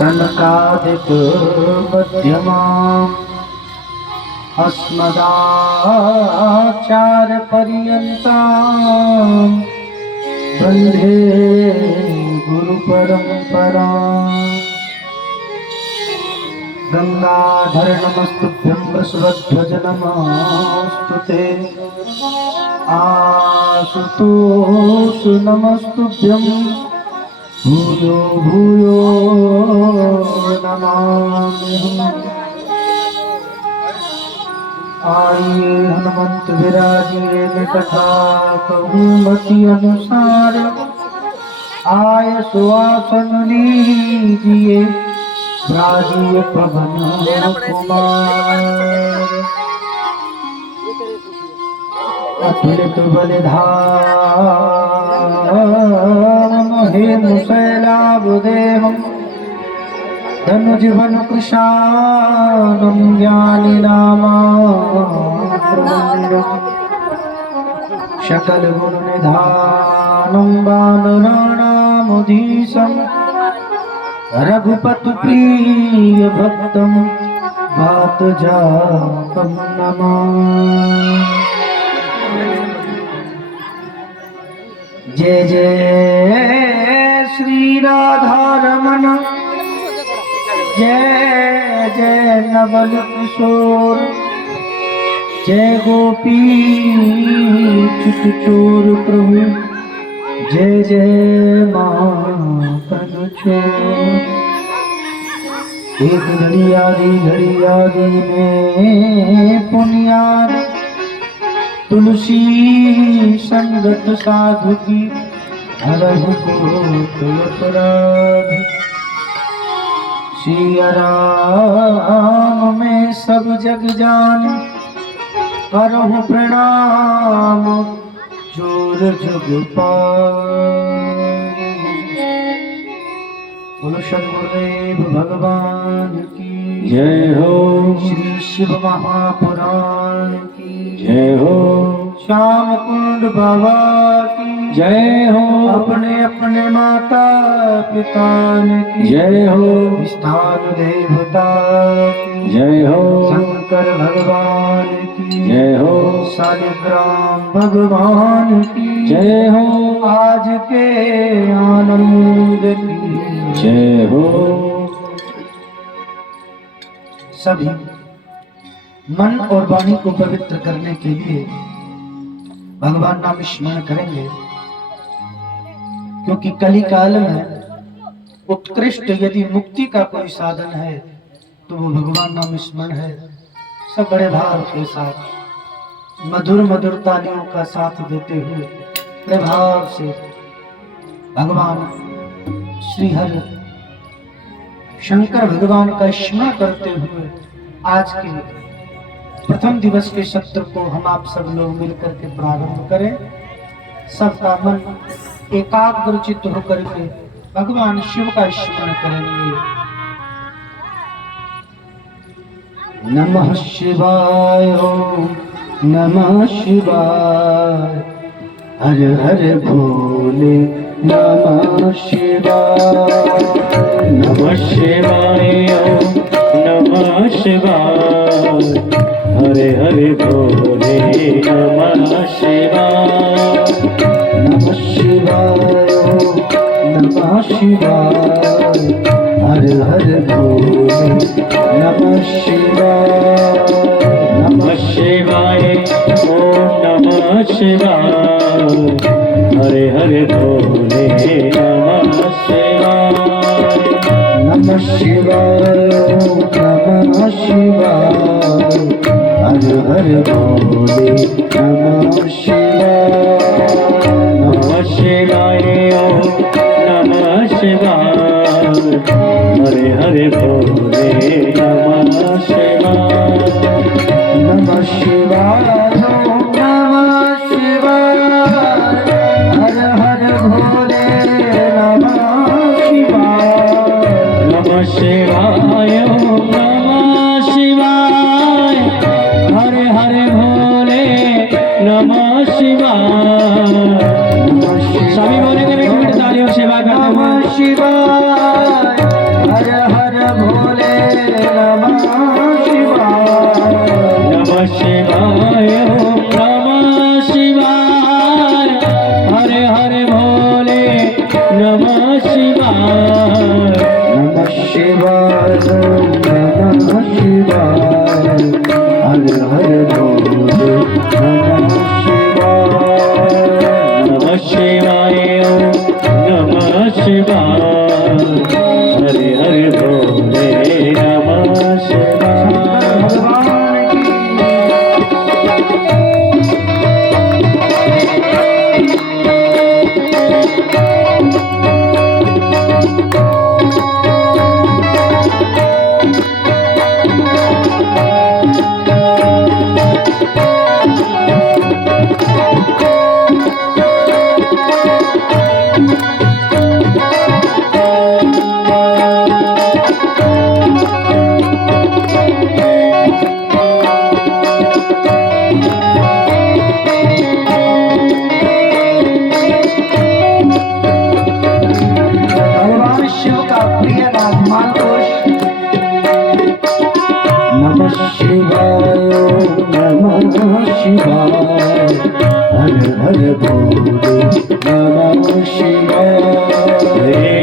सनकादिक मध्यमाम् अस्मदाचार्य पर्यन्ताम् वन्दे गुरु परम्पराम्। गंगाधर नमस्तुभ्यं वसुध्वज नमोस्तुते। आशुतोष नमस्तुभ्यं भूयो भूयो नमाम्यहम्। आइए हनुमंत विराजिए कथा कहूँ मति अनुसार। आय सुआसन लीजिए राजीव पवन कुमार। अतुलित बलिधाम हेम शैलाभदेहम् धनुजीवन कृशानं ज्ञानी नामात्रमण्डम्। सकल गुण निधानं वानराणामधीशम् रघुपति प्रिय भक्तम बात जातम नमामि। जय जय श्री राधा रमण जय जय नवल किशोर जय गोपी चुटचोर प्रभु जय जय माखन चोर। एक घड़ी आदि में पुण्याद तुलसी संगत साधु की हरहु कोट अपराध। सिया राम में सब जग जान करहु प्रणाम चोर जुग पार। बोलो सद्गुरुदेव भगवान की जय हो। श्री शिव महापुराण की जय हो। श्याम कुंड बाबा की जय हो। अपने अपने माता पिता की जय हो। स्थान देवता की जय हो। शंकर भगवान की जय हो। शालिग्राम भगवान की जय हो। आज के आनंद की जय हो। सभी मन और वाणी को पवित्र करने के लिए भगवान नाम स्मरण करेंगे, क्योंकि कली काल में उत्कृष्ट यदि मुक्ति का कोई साधन है तो वो भगवान नाम स्मरण है। सब बड़े भाव के साथ मधुर मधुर तालियों का साथ देते हुए प्रभाव से भगवान श्री हरि शंकर भगवान का स्मरण करते हुए आज के प्रथम दिवस के सत्र को हम आप सब लोग मिलकर के प्रारंभ करें। सबका मन एकाग्रचित्त होकर के भगवान शिव का स्मरण करेंगे। नमः शिवाय ओम नमः शिवाय हर हर भोले नमः शिवाय। नमः शिवाय ओम नमः शिवाय हरे हरे भोले नमः शिवाय। नमः शिवाय ओम नमः शिवाय हरे हरे भोले नमः शिवाय। नमः शिवाय ओम नमः शिवाय हरे हरे भोले नमः शिवाय। नमः शिवाय ओम नमः शिवाय हरे हरे भोले नमः शिवाय। नमः शिवाय ओम नमः शिवाय हरे हरे भोले नमः शिवाय। नमः शिवाय ओम नमः शिवाय हरे हरे भोले नमः शिवाय। नमः शिवाय ओम नमः शिवाय हरे हरे भोले नमः शिवाय। सभी बोलेंगे एक मिनट तालियों से सेवा करते हुए। शिवाय हर हर भोले नमः शिवाय नमः शिवाय हरे हरे भोले नमः शिवाय भगवान की भगवान शिव का प्रिय नाम मानकोश नमः शिवाय नमः शिवाय हर हर भोले नमः शिवाय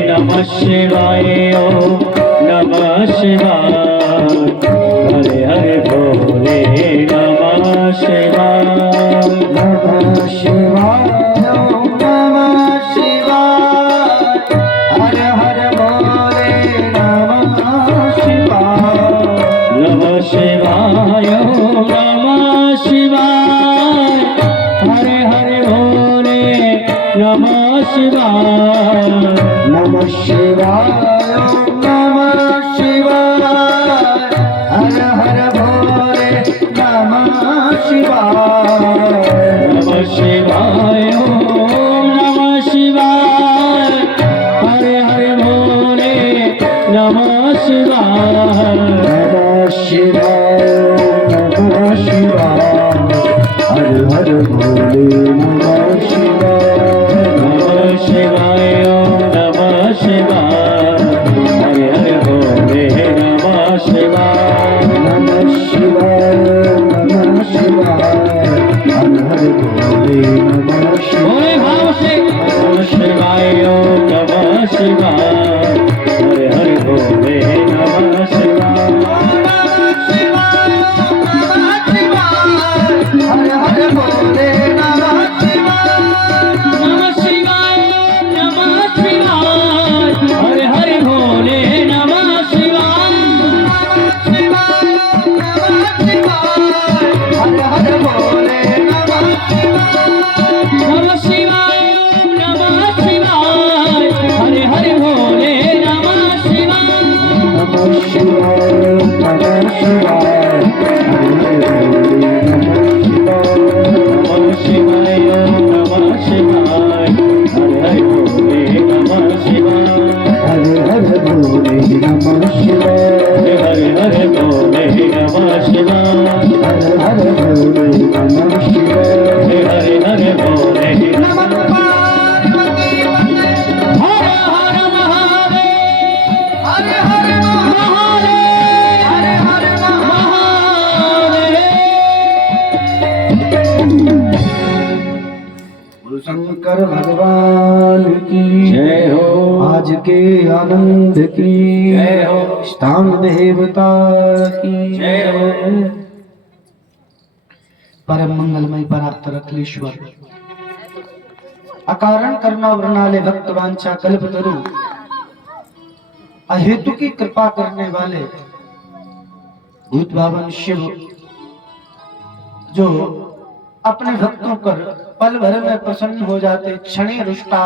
नमः शिवाय ओम नमः शिवाय हरे हरे भोले नमः शिवाय नमः शिवाय नमः शिवाय हर हर भोले नमः शिवाय नमः शिवाय नमः शिवाय हरे हरे भोले नमः शिवाय नमः शिवाय नमः शिवाय हर हर भोले नमः शिवाय नमः शिवाय ओम नमः शिवाय हरे हरे भोले नमः शिवाय नमः शिवाय नमः शिवाय हर हर भोले नमः शिवाय नमः शिवाय ओम नमः शिवाय हरे हरे भोले नमः शिवाय नमः शिवाय नमः शिवाय हर हर भोले नमः भोले भाव से नमः शिवाय ओम नमः शिवाय हरे हरे भोले नमः शिवाय हर हर भोले नमः शिवाय नमः शिवाय नमः शिवाय हरे हरे भोले नमः शिवाय हर हर भोले नमः नमः शिवाय नमः शिवाय हरे हरे भोले नमः शिवाय नमः शिवाय नमः शिवाय नमः शिवाय नमः शिवाय हरे हरे भोले नमः शिवाय हर हर भोले नमः शिवाय हरे हरे भोले नमः शिवाय हर हर भोले नमः शिवाय हरे हरे भोले नमः पार्वती पते हर हर महादेव हर हर महादेव हर हर महादेव शंकर भगवान की जय हो आज के आनंद की जय हो स्थान देवता की जय हो परम मंगलमय परात्पर अखिलेश्वर अकारण करुणा वृणाले भक्त वांछा कल्पतरु अहेतु की कृपा करने वाले भूत भावन शिव जो अपने भक्तों पर पल भर में प्रसन्न हो जाते क्षणे रुष्टा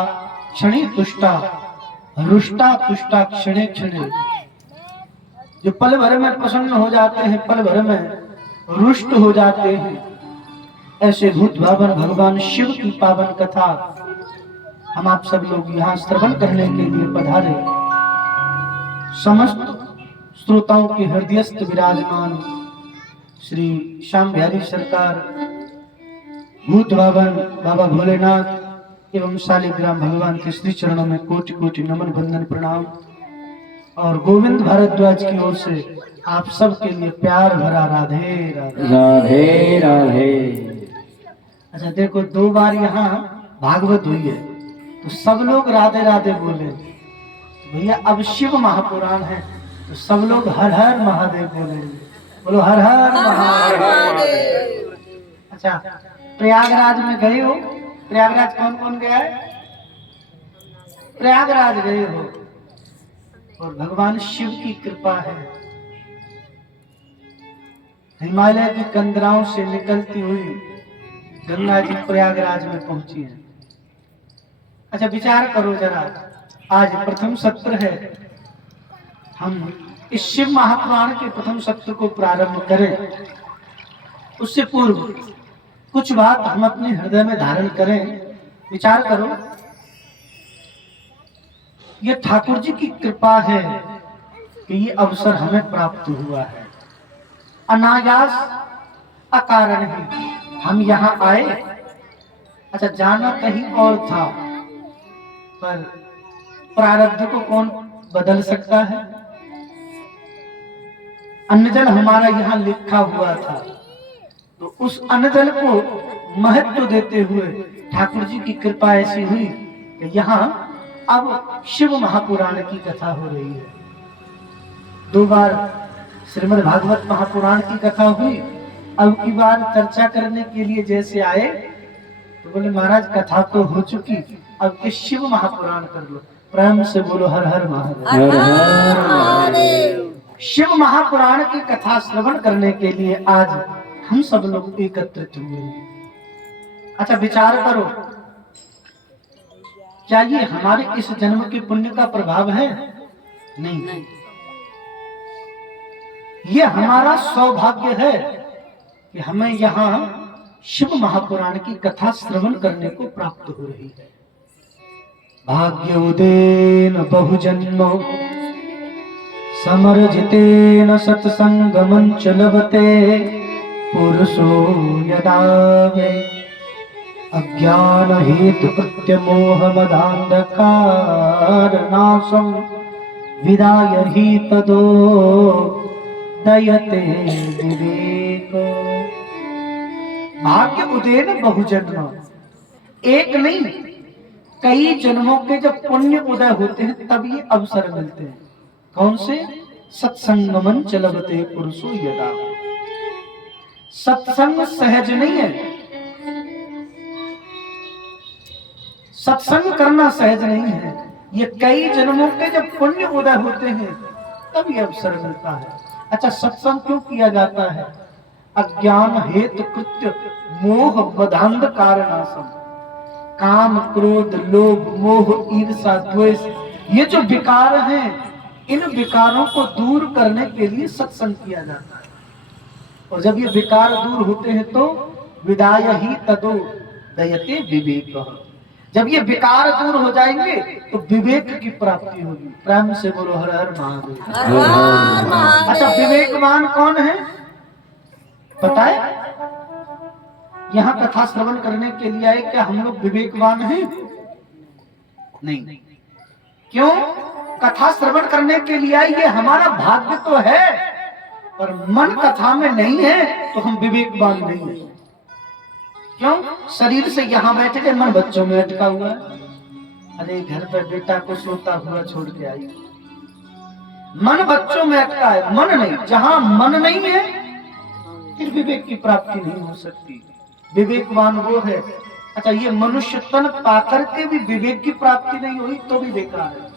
क्षणे तुष्टा रुष्टा तुष्टा क्षणे क्षणे जो पल भर में प्रसन्न हो जाते हैं पल भर में रुष्ट हो जाते हैं ऐसे भूत भावन भगवान शिव की पावन कथा हम आप सब लोग यहाँ श्रवण करने के लिए पधारे समस्त श्रोताओं के हृदयस्थ विराजमान श्री श्याम बिहारी सरकार भूत भावन बाबा भोलेनाथ एवं शालिग्राम भगवान के श्री चरणों में कोटि कोटि नमन बंदन प्रणाम और गोविंद भारद्वाज की ओर से आप सब के लिए प्यार भरा राधे राधे राधे राधे। अच्छा देखो दो बार यहाँ भागवत हुई है तो सब लोग राधे राधे बोले भैया अब शिव महापुराण है तो तो सब लोग हर हर महादेव बोलेंगे। बोलो हर हर महादेव। अच्छा, प्रयागराज में गए हो? प्रयागराज कौन कौन गया है? प्रयागराज गए हो और भगवान शिव की कृपा है, हिमालय की कंदराओं से निकलती हुई गंगा जी प्रयागराज में पहुंची है। अच्छा, विचार करो जरा, आज प्रथम सत्र है, हम इस शिव महापुराण के प्रथम सत्र को प्रारंभ करें, उससे पूर्व कुछ बात हम अपने हृदय में धारण करें। विचार करो, ये ठाकुर जी की कृपा है कि ये अवसर हमें प्राप्त हुआ है। अनायास अकारण ही हम यहाँ आए। अच्छा, जाना कहीं और था, पर प्रारब्ध को कौन बदल सकता है? अन्नजल हमारा यहाँ लिखा हुआ था, तो उस अन्नजल को महत्व देते हुए ठाकुर जी की कृपा ऐसी हुई कि यहाँ अब शिव महापुराण की कथा हो रही है। 2 बार श्रीमद् भागवत महापुराण की कथा हुई, अब की बार चर्चा करने के लिए जैसे आए तो बोले महाराज कथा तो हो चुकी, अब के शिव महापुराण कर लो। प्रेम से बोलो हर हर महादेव। हर हर महादेव। शिव महापुराण की कथा श्रवण करने के लिए आज हम सब लोग एकत्रित हुए हैं। अच्छा, विचार करो, क्या ये हमारे इस जन्म के पुण्य का प्रभाव है? नहीं, ये हमारा सौभाग्य है कि हमें यहाँ शिव महापुराण की कथा श्रवण करने को प्राप्त हो रही है। भाग्य उदेन बहुजन्मो समर्जितेन सत्संगमं च लभते पुरुषो यदा वे अज्ञान हेतु कृत्य मोह मदांधकार नाशम विदाय ही तदो दयते विवेक। भाग्य उदयन बहुजन्म, एक नहीं कई जन्मों के जब पुण्य उदय होते हैं तब ये अवसर मिलते हैं। कौन से? सत्संगमन चलते पुरुषो यदा। सत्संग सहज नहीं है, सत्संग करना सहज नहीं है। ये कई जन्मों के जब पुण्य उदय होते हैं तब ये अवसर मिलता है। अच्छा, सत्संग क्यों किया जाता है? अज्ञान हेतु कृत्य मोह मदांधकार नाशम। काम क्रोध लोभ मोह ईर्षा द्वेष, ये जो विकार हैं, इन विकारों को दूर करने के लिए सत्संग किया जाता है। और जब ये विकार दूर होते हैं तो विदाय ही तदो दयते विवेक। जब ये विकार दूर हो जाएंगे तो विवेक की प्राप्ति होगी। प्रेम से बोलो हर हर महादेव। अच्छा, विवेकवान कौन है बताए? यहाँ कथा श्रवण करने के लिए आए, क्या हम लोग विवेकवान हैं? नहीं। क्यों? कथा श्रवण करने के लिए आए, ये हमारा भाग्य तो है, पर मन कथा में नहीं है तो हम विवेकवान नहीं है। क्यों? शरीर से यहाँ बैठे थे, मन बच्चों में अटका हुआ है। अरे घर पर बेटा को सोता हुआ छोड़ के आई, मन बच्चों में अटका है, मन नहीं। जहां मन नहीं है फिर विवेक की प्राप्ति नहीं हो सकती। विवेकवान वो है। अच्छा, ये मनुष्य तन पाकर के भी विवेक की प्राप्ति नहीं हुई तो भी बेकार है।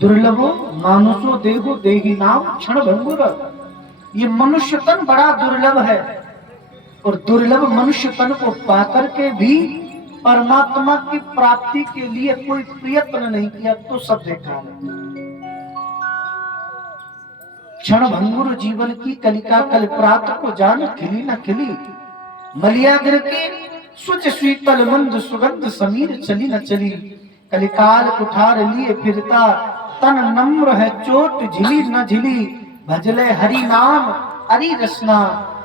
दुर्लभो मानुषो देहो देही नाम क्षण भंगुर। ये मनुष्य तन बड़ा दुर्लभ है, और दुर्लभ मनुष्य तन को पाकर के भी परमात्मा की प्राप्ति के लिए कोई प्रयत्न नहीं किया तो सब बेकार है। क्षण भंगुर जीवन की कलिका कल प्रात को जान खिली न खिली। मलियाग्र के सुच शीतल मंद सुगंध समीर चली न चली। कलिकाल कुठार लिए फिरता तन नम्र है चोट झिली न झिली। भजले हरि नाम हरि रसना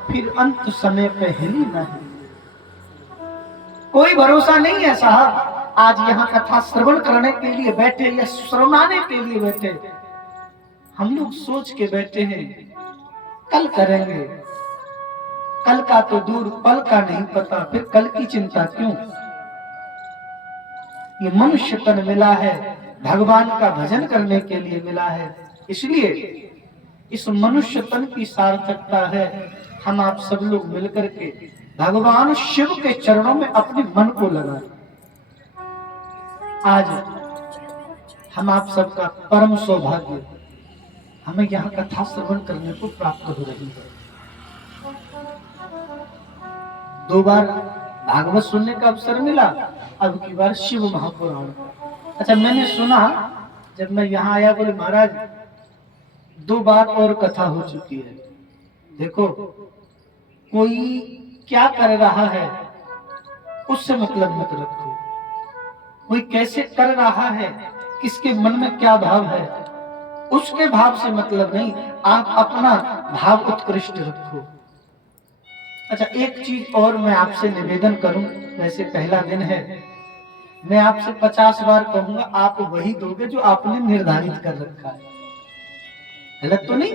फिर अंत समय पे हिली न हिली। कोई भरोसा नहीं है साहब। आज यहाँ कथा श्रवण करने के लिए बैठे या श्रवणाने के लिए बैठे, हम लोग सोच के बैठे हैं कल करेंगे। कल का तो दूर, पल का नहीं पता, फिर कल की चिंता क्यों? ये मनुष्य तन मिला है, भगवान का भजन करने के लिए मिला है। इसलिए इस मनुष्य तन की सार्थकता है हम आप सब लोग मिलकर के भगवान शिव के चरणों में अपने मन को लगाएं। आज हम आप सबका परम सौभाग्य हमें यहाँ कथा श्रवण करने को प्राप्त हो रही है। 2 बार भागवत सुनने का अवसर मिला, अब की बार शिव महापुराण। अच्छा, मैंने सुना जब मैं यहाँ आया, बोले महाराज 2 बार और कथा हो चुकी है। देखो, कोई क्या कर रहा है उससे मतलब मत रखो, कोई कैसे कर रहा है, किसके मन में क्या भाव है, उसके भाव से मतलब नहीं, आप अपना भाव उत्कृष्ट रखो। अच्छा, एक चीज और मैं आपसे निवेदन करूं, वैसे पहला दिन है, मैं आपसे 50 बार कहूंगा, आप वही दोगे जो आपने निर्धारित कर रखा है। गलत तो नहीं?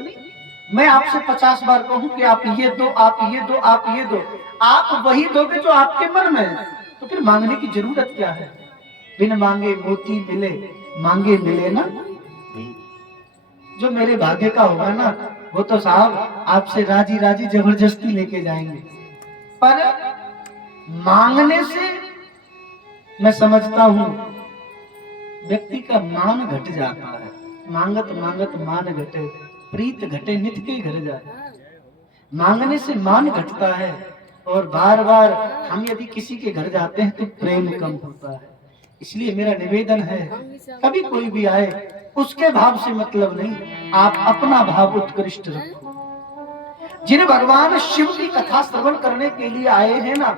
मैं आपसे 50 बार कहूं कि आप ये दो, आप ये दो, आप ये दो, आप वही दोगे जो आपके मन में है, तो फिर मांगने की जरूरत क्या है? बिन मांगे मोती मिले, मांगे मिले ना। जो मेरे भाग्य का होगा ना, वो तो साहब आपसे राजी राजी जबरदस्ती लेके जाएंगे। पर मांगने से मैं समझता हूं व्यक्ति का मान घट जाता है। मांगत मांगत मान घटे, प्रीत घटे नित के घर जाए। मांगने से मान घटता है, और बार बार हम यदि किसी के घर जाते हैं तो प्रेम कम होता है। इसलिए मेरा निवेदन है, कभी कोई भी आए उसके भाव से मतलब नहीं, आप अपना भाव उत्कृष्ट रखो। जिन भगवान शिव की कथा श्रवण करने के लिए आए हैं ना,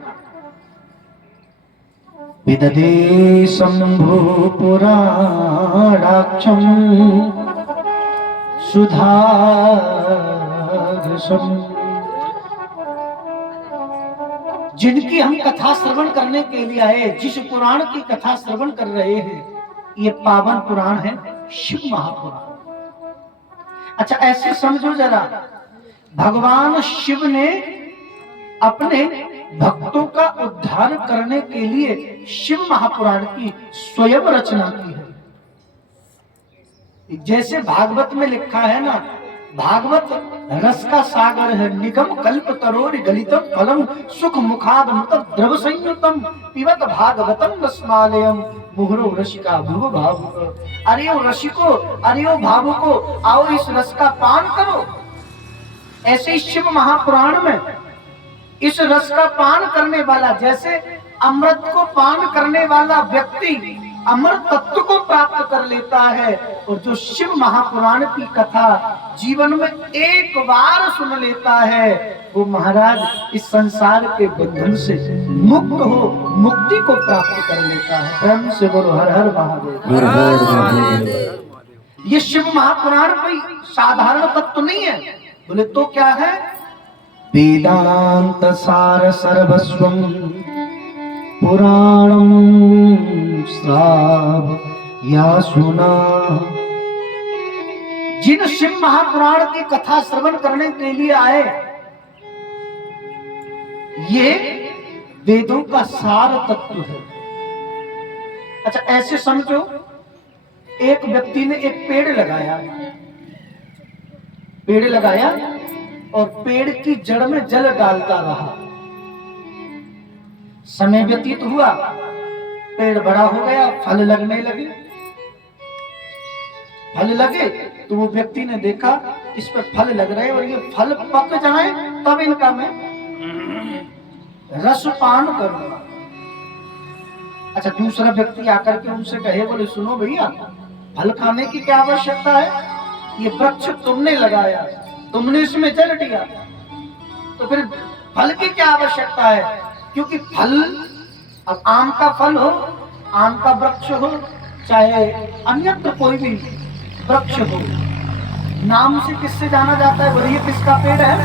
विदधे शंभु पुराणाक्षम सुधाघ्रसम, जिनकी हम कथा श्रवण करने के लिए आए, जिस पुराण की कथा श्रवण कर रहे हैं, ये पावन पुराण है शिव महापुराण। अच्छा, ऐसे समझो जरा, भगवान शिव ने अपने भक्तों का उद्धार करने के लिए शिव महापुराण की स्वयं रचना की है। जैसे भागवत में लिखा है ना, भागवत रस का सागर है, निगम कल्प तरोर गलितम फलम सुख मुखाद मृत द्रव संयुतम पिबत भागवतम रसमालयम मुहुरो रसिका भुव भावुक। अरे ओ रसिको, अरे ओ भावुको, आओ इस रस का पान करो। ऐसे शिव महापुराण में इस रस का पान करने वाला, जैसे अमृत को पान करने वाला व्यक्ति अमृत तत्व को प्राप्त कर लेता है, और जो शिव महापुराण की कथा जीवन में एक बार सुन लेता है, वो महाराज इस संसार के बंधन से मुक्त हो मुक्ति को प्राप्त कर लेता है। प्रेम से बोलो हर हर महादेव। ये शिव महापुराण कोई साधारण तत्व नहीं है। बोले तो क्या है? वेदांत सार सर्वस्वम पुराणम श्राव या सुना। जिन शिव महापुराण की कथा श्रवण करने के लिए आए, ये वेदों का सार तत्व है। अच्छा, ऐसे समझो, एक व्यक्ति ने एक पेड़ लगाया और पेड़ की जड़ में जल डालता रहा। समय व्यतीत हुआ, पेड़ बड़ा हो गया, फल लगने लगे। फल लगे तो वो व्यक्ति ने देखा इस पर फल लग रहे और ये फल पक जाए तब इनका मैं रस पान करूंगा। अच्छा, दूसरा व्यक्ति आकर के उनसे कहे, बोले सुनो भैया, फल खाने की क्या आवश्यकता है? ये वृक्ष तुमने लगाया, तुमने इसमें जल दिया, तो फिर फल की क्या आवश्यकता है? क्योंकि फल, अब आम का फल हो, आम का वृक्ष हो, चाहे अन्यत्र कोई भी वृक्ष हो, नाम से किससे जाना जाता है? बोले ये किसका पेड़ है?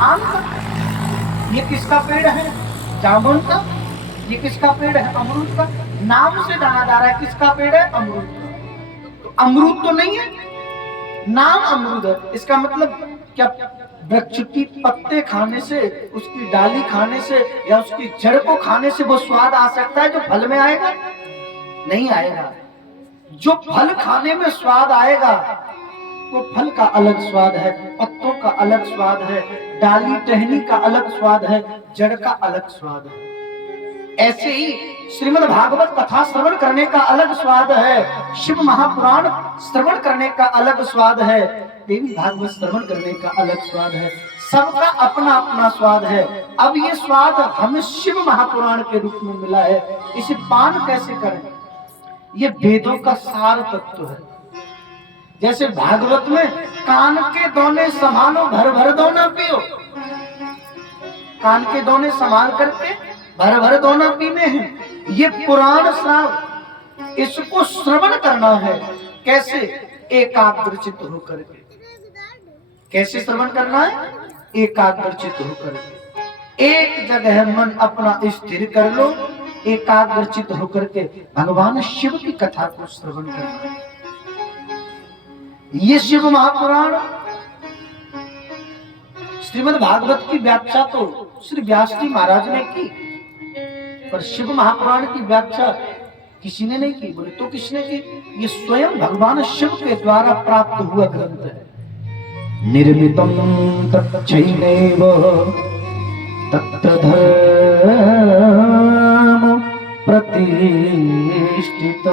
आम का। ये किसका पेड़ है? जामुन का। ये किसका पेड़ है? अमरूद का। नाम से जाना जा रहा है, किसका पेड़ है? अमरूद का। तो अमरूद तो नहीं है, नाम अमरूद है। इसका मतलब क्या वृक्ष की पत्ते खाने से, उसकी डाली खाने से या उसकी जड़ को खाने से वो स्वाद आ सकता है जो फल में आएगा? नहीं आएगा। जो फल खाने में स्वाद आएगा वो फल का अलग स्वाद है, पत्तों का अलग स्वाद है, डाली टहनी का अलग स्वाद है, जड़ का अलग स्वाद है। ऐसे ही श्रीमद् भागवत कथा श्रवण करने का अलग स्वाद है, शिव महापुराण श्रवण करने का अलग स्वाद है, देवी भागवत श्रवण करने का अलग स्वाद है। सबका अपना अपना स्वाद है। अब ये स्वाद हमें शिव महापुराण के रूप में मिला है, इसे पान कैसे करें? ये वेदों का सार तत्व है। जैसे भागवत में कान के दोने संभालो भर भर दोना पियो, कान के दोने संभाल करके भर भर दोना पीने हैं। ये पुराण श्राव, इसको श्रवण करना है। कैसे? एकाग्रचित होकर के। कैसे श्रवण करना है? एकाग्रचित होकर के। एक जगह मन अपना स्थिर कर लो, एकाग्रचित होकर के भगवान शिव की कथा को श्रवण करना है। ये शिव महापुराण, श्रीमद् भागवत की व्याख्या तो श्री व्यास जी महाराज ने की, पर शिव महापुराण की व्याख्या किसी ने नहीं की। बोले तो किसने की? ये स्वयं भगवान शिव के द्वारा प्राप्त हुआ ग्रंथ है। निर्मितम तच्चैनैव तत्र धर्म प्रतिष्ठित।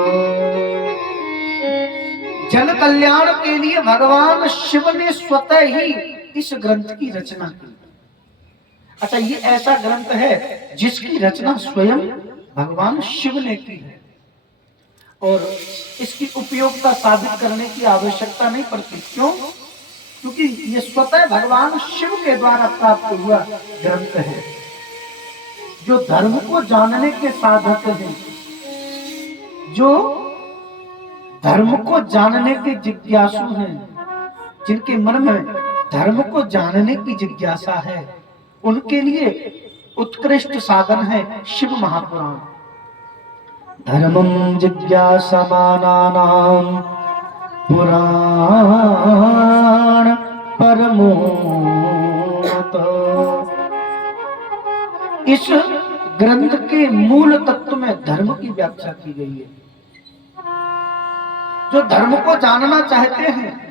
जन कल्याण के लिए भगवान शिव ने स्वतः ही इस ग्रंथ की रचना की। अच्छा, ये ऐसा ग्रंथ है जिसकी रचना स्वयं भगवान शिव ने की है और इसकी उपयोगिता साबित करने की आवश्यकता नहीं पड़ती। क्यों? क्योंकि ये स्वतः भगवान शिव के द्वारा प्राप्त हुआ ग्रंथ है। जो धर्म को जानने के साधक हैं, जो धर्म को जानने के जिज्ञासु हैं, जिनके मन में धर्म को जानने की जिज्ञासा है, उनके लिए उत्कृष्ट साधन है शिव महापुराण। धर्मं जिज्ञासमानानां पुराण परमो मतः। इस ग्रंथ के मूल तत्व में धर्म की व्याख्या की गई है। जो धर्म को जानना चाहते हैं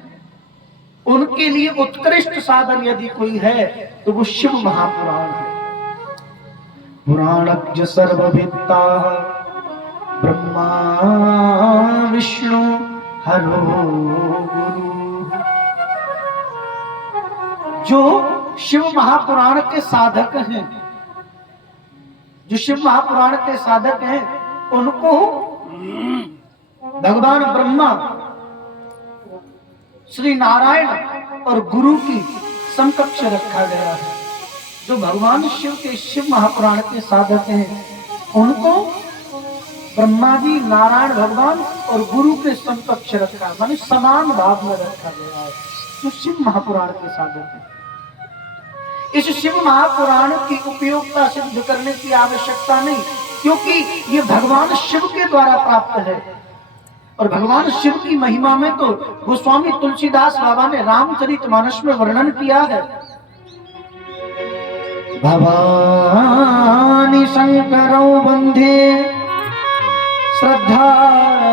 उनके लिए उत्कृष्ट साधन यदि कोई है तो वो शिव महापुराण है। पुराणज्ञ सर्ववेत्ता ब्रह्मा विष्णु हरो गुरु। जो शिव महापुराण के साधक हैं, जो शिव महापुराण के साधक हैं, उनको भगवान ब्रह्मा, श्री नारायण और गुरु की समकक्ष रखा गया है। जो भगवान शिव के शिव महापुराण के साधक हैं, उनको ब्रह्मा जी, नारायण भगवान और गुरु के समकक्ष रखा, माने समान भाव में रखा गया है। जो शिव महापुराण के साधक हैं, इस शिव महापुराण की उपयोगिता सिद्ध करने की आवश्यकता नहीं, क्योंकि ये भगवान शिव के द्वारा प्राप्त है। और भगवान शिव की महिमा में तो गोस्वामी तुलसीदास बाबा ने रामचरितमानस में वर्णन किया है। भवानी शंकरौ वंदे श्रद्धा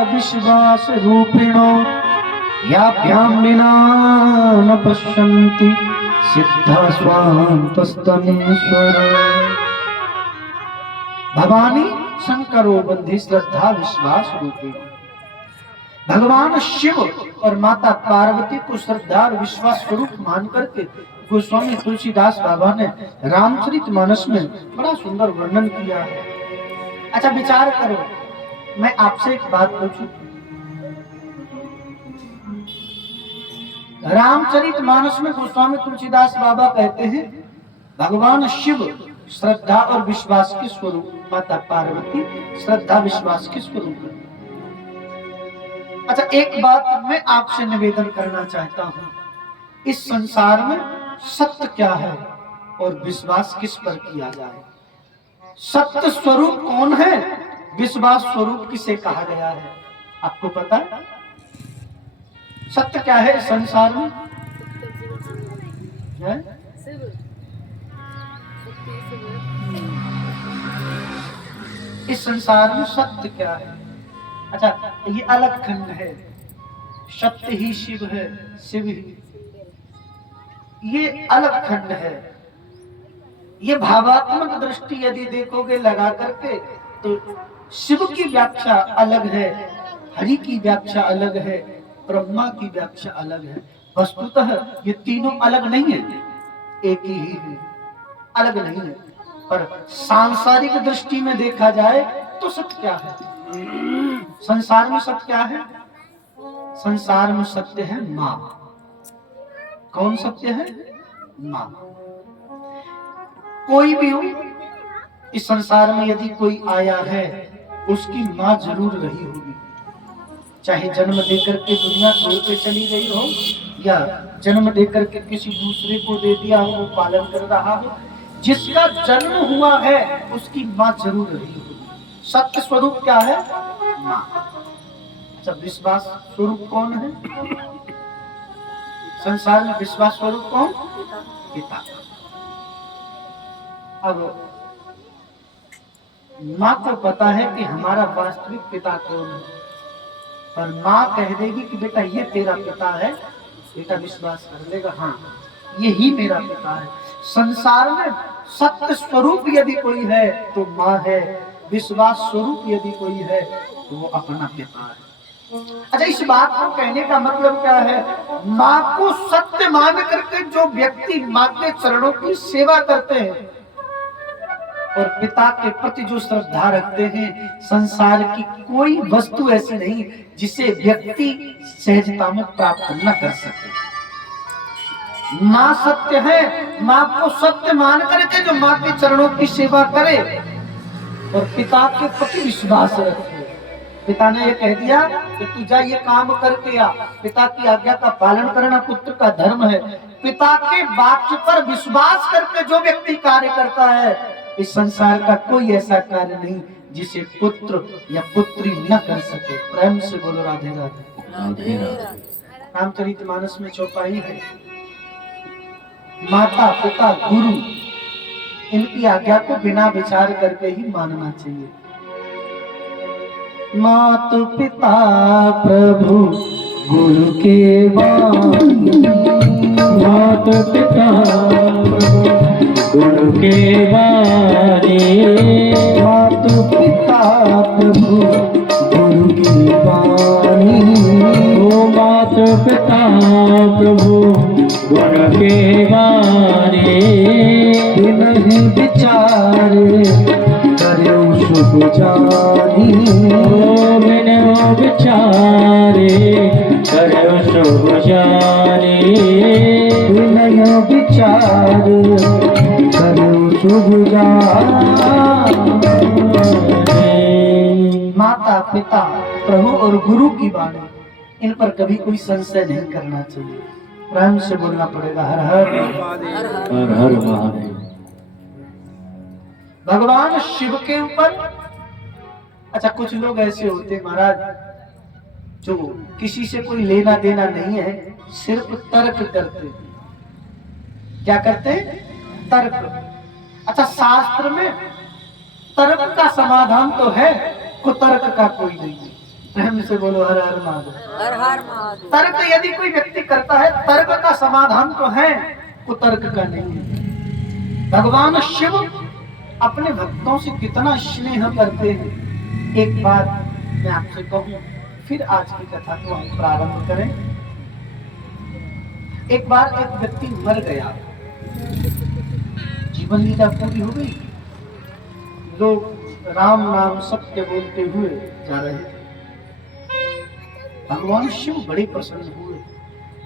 विश्वास रूपिणो याभ्यां विना न पश्यन्ति सिद्धा स्वान्तस्तमीश्वर। भवानी शंकरो वंदे श्रद्धा विश्वास रूपिणो। भगवान शिव और माता पार्वती को श्रद्धा और विश्वास स्वरूप मान करके गोस्वामी तुलसीदास बाबा ने रामचरितमानस में बड़ा सुंदर वर्णन किया है। अच्छा, विचार करो, मैं आपसे एक बात पूछूं। रामचरितमानस में गोस्वामी तुलसीदास बाबा कहते हैं भगवान शिव श्रद्धा और विश्वास के स्वरूप, माता पार्वती श्रद्धा विश्वास के स्वरूप है। अच्छा, एक बात मैं आपसे निवेदन करना चाहता हूं, इस संसार में सत्य क्या है और विश्वास किस पर किया जाए? सत्य स्वरूप कौन है, विश्वास स्वरूप किसे कहा गया है? आपको पता है सत्य क्या है इस संसार में? इस संसार में सत्य क्या है? अच्छा, ये अलग खंड है। सत्य ही शिव है, शिव ही, ये अलग खंड है। ये भावात्मक दृष्टि यदि देखोगे लगा करके तो शिव की व्याख्या अलग है, हरि की व्याख्या अलग है, ब्रह्मा की व्याख्या अलग है। वस्तुतः ये तीनों अलग नहीं है, एक ही है, अलग नहीं है। पर सांसारिक दृष्टि में देखा जाए तो सत्य क्या है? संसार में सत्य क्या है? संसार में सत्य है मां। कौन सत्य है? मां। कोई भी हो इस संसार में यदि कोई आया है, उसकी मां जरूर रही होगी। चाहे जन्म देकर के दुनिया छोड़ के चली गई हो या जन्म देकर के किसी दूसरे को दे दिया हो, वो पालन कर रहा हो, जिसका जन्म हुआ है उसकी मां जरूर रही होगी। सत्य स्वरूप क्या है? मां। अच्छा, विश्वास स्वरूप कौन है? संसार में विश्वास स्वरूप कौन? पिता। अब माँ को पता है कि हमारा वास्तविक पिता कौन है, पर माँ कह देगी कि बेटा ये तेरा पिता है, बेटा विश्वास कर लेगा, हाँ ये ही मेरा पिता है। संसार में सत्य स्वरूप यदि कोई है तो माँ है, विश्वास स्वरूप यदि कोई है तो वो अपना पिता है। अच्छा, इस बात को कहने का मतलब क्या है? माँ को सत्य मान करके जो व्यक्ति माँ के चरणों की सेवा करते हैं और पिता के प्रति जो श्रद्धा रखते हैं, संसार की कोई वस्तु ऐसी नहीं जिसे व्यक्ति सहजता में प्राप्त न कर सके। माँ सत्य है, माँ को सत्य मान करके जो माँ के चरणों की सेवा करे और पिता के प्रति विश्वास रखे। पिता ने ये कह दिया कि तू जा ये काम करके आ, पिता की आज्ञा का पालन करना पुत्र का धर्म है। पिता के वाक्य पर विश्वास करके जो व्यक्ति कार्य करता है, इस संसार का कोई ऐसा कार्य नहीं जिसे पुत्र या पुत्री न कर सके। प्रेम से बोलो राधे राधे। राधे राधे। रामचरितमानस में चौपाई है, माता पिता गुरु इनकी आज्ञा को बिना विचार करके ही मानना चाहिए। मात पिता प्रभु गुरु के वाणी, मात पिता गुरु के वाणी, मात पिता प्रभु गुरु की वाणी, ओ मात पिता प्रभु गुरु के वाणी, बिनहि विचार करो शुभ जानी, ओ बिनु विचारे करो शुभ जानी, बिनहि विचार करो शुभ जानी। माता पिता प्रभु और गुरु की वाणी, इन पर कभी कोई संशय नहीं करना चाहिए। प्रेम से बोलना पड़ेगा हर हर हर हर महादेव। भगवान शिव के ऊपर। अच्छा, कुछ लोग ऐसे होते महाराज जो किसी से कोई लेना देना नहीं है, सिर्फ तर्क करते। क्या करते? तर्क। अच्छा, शास्त्र में तर्क का समाधान तो है, कुतर्क का कोई नहीं है। प्रेम से बोलो हर हर महादेव। हर हर महादेव। तर्क यदि कोई व्यक्ति करता है, तर्क का समाधान तो है, कुतर्क का नहीं है। भगवान शिव अपने भक्तों से कितना स्नेह करते हैं। एक बात मैं आपसे कहूं, फिर आज की कथा को हम प्रारंभ करें। एक बार एक व्यक्ति मर गया, जीवन लीला पूरी हो गई, लोग राम नाम सत्य बोलते हुए जा रहे थे। भगवान शिव बड़े प्रसन्न हुए,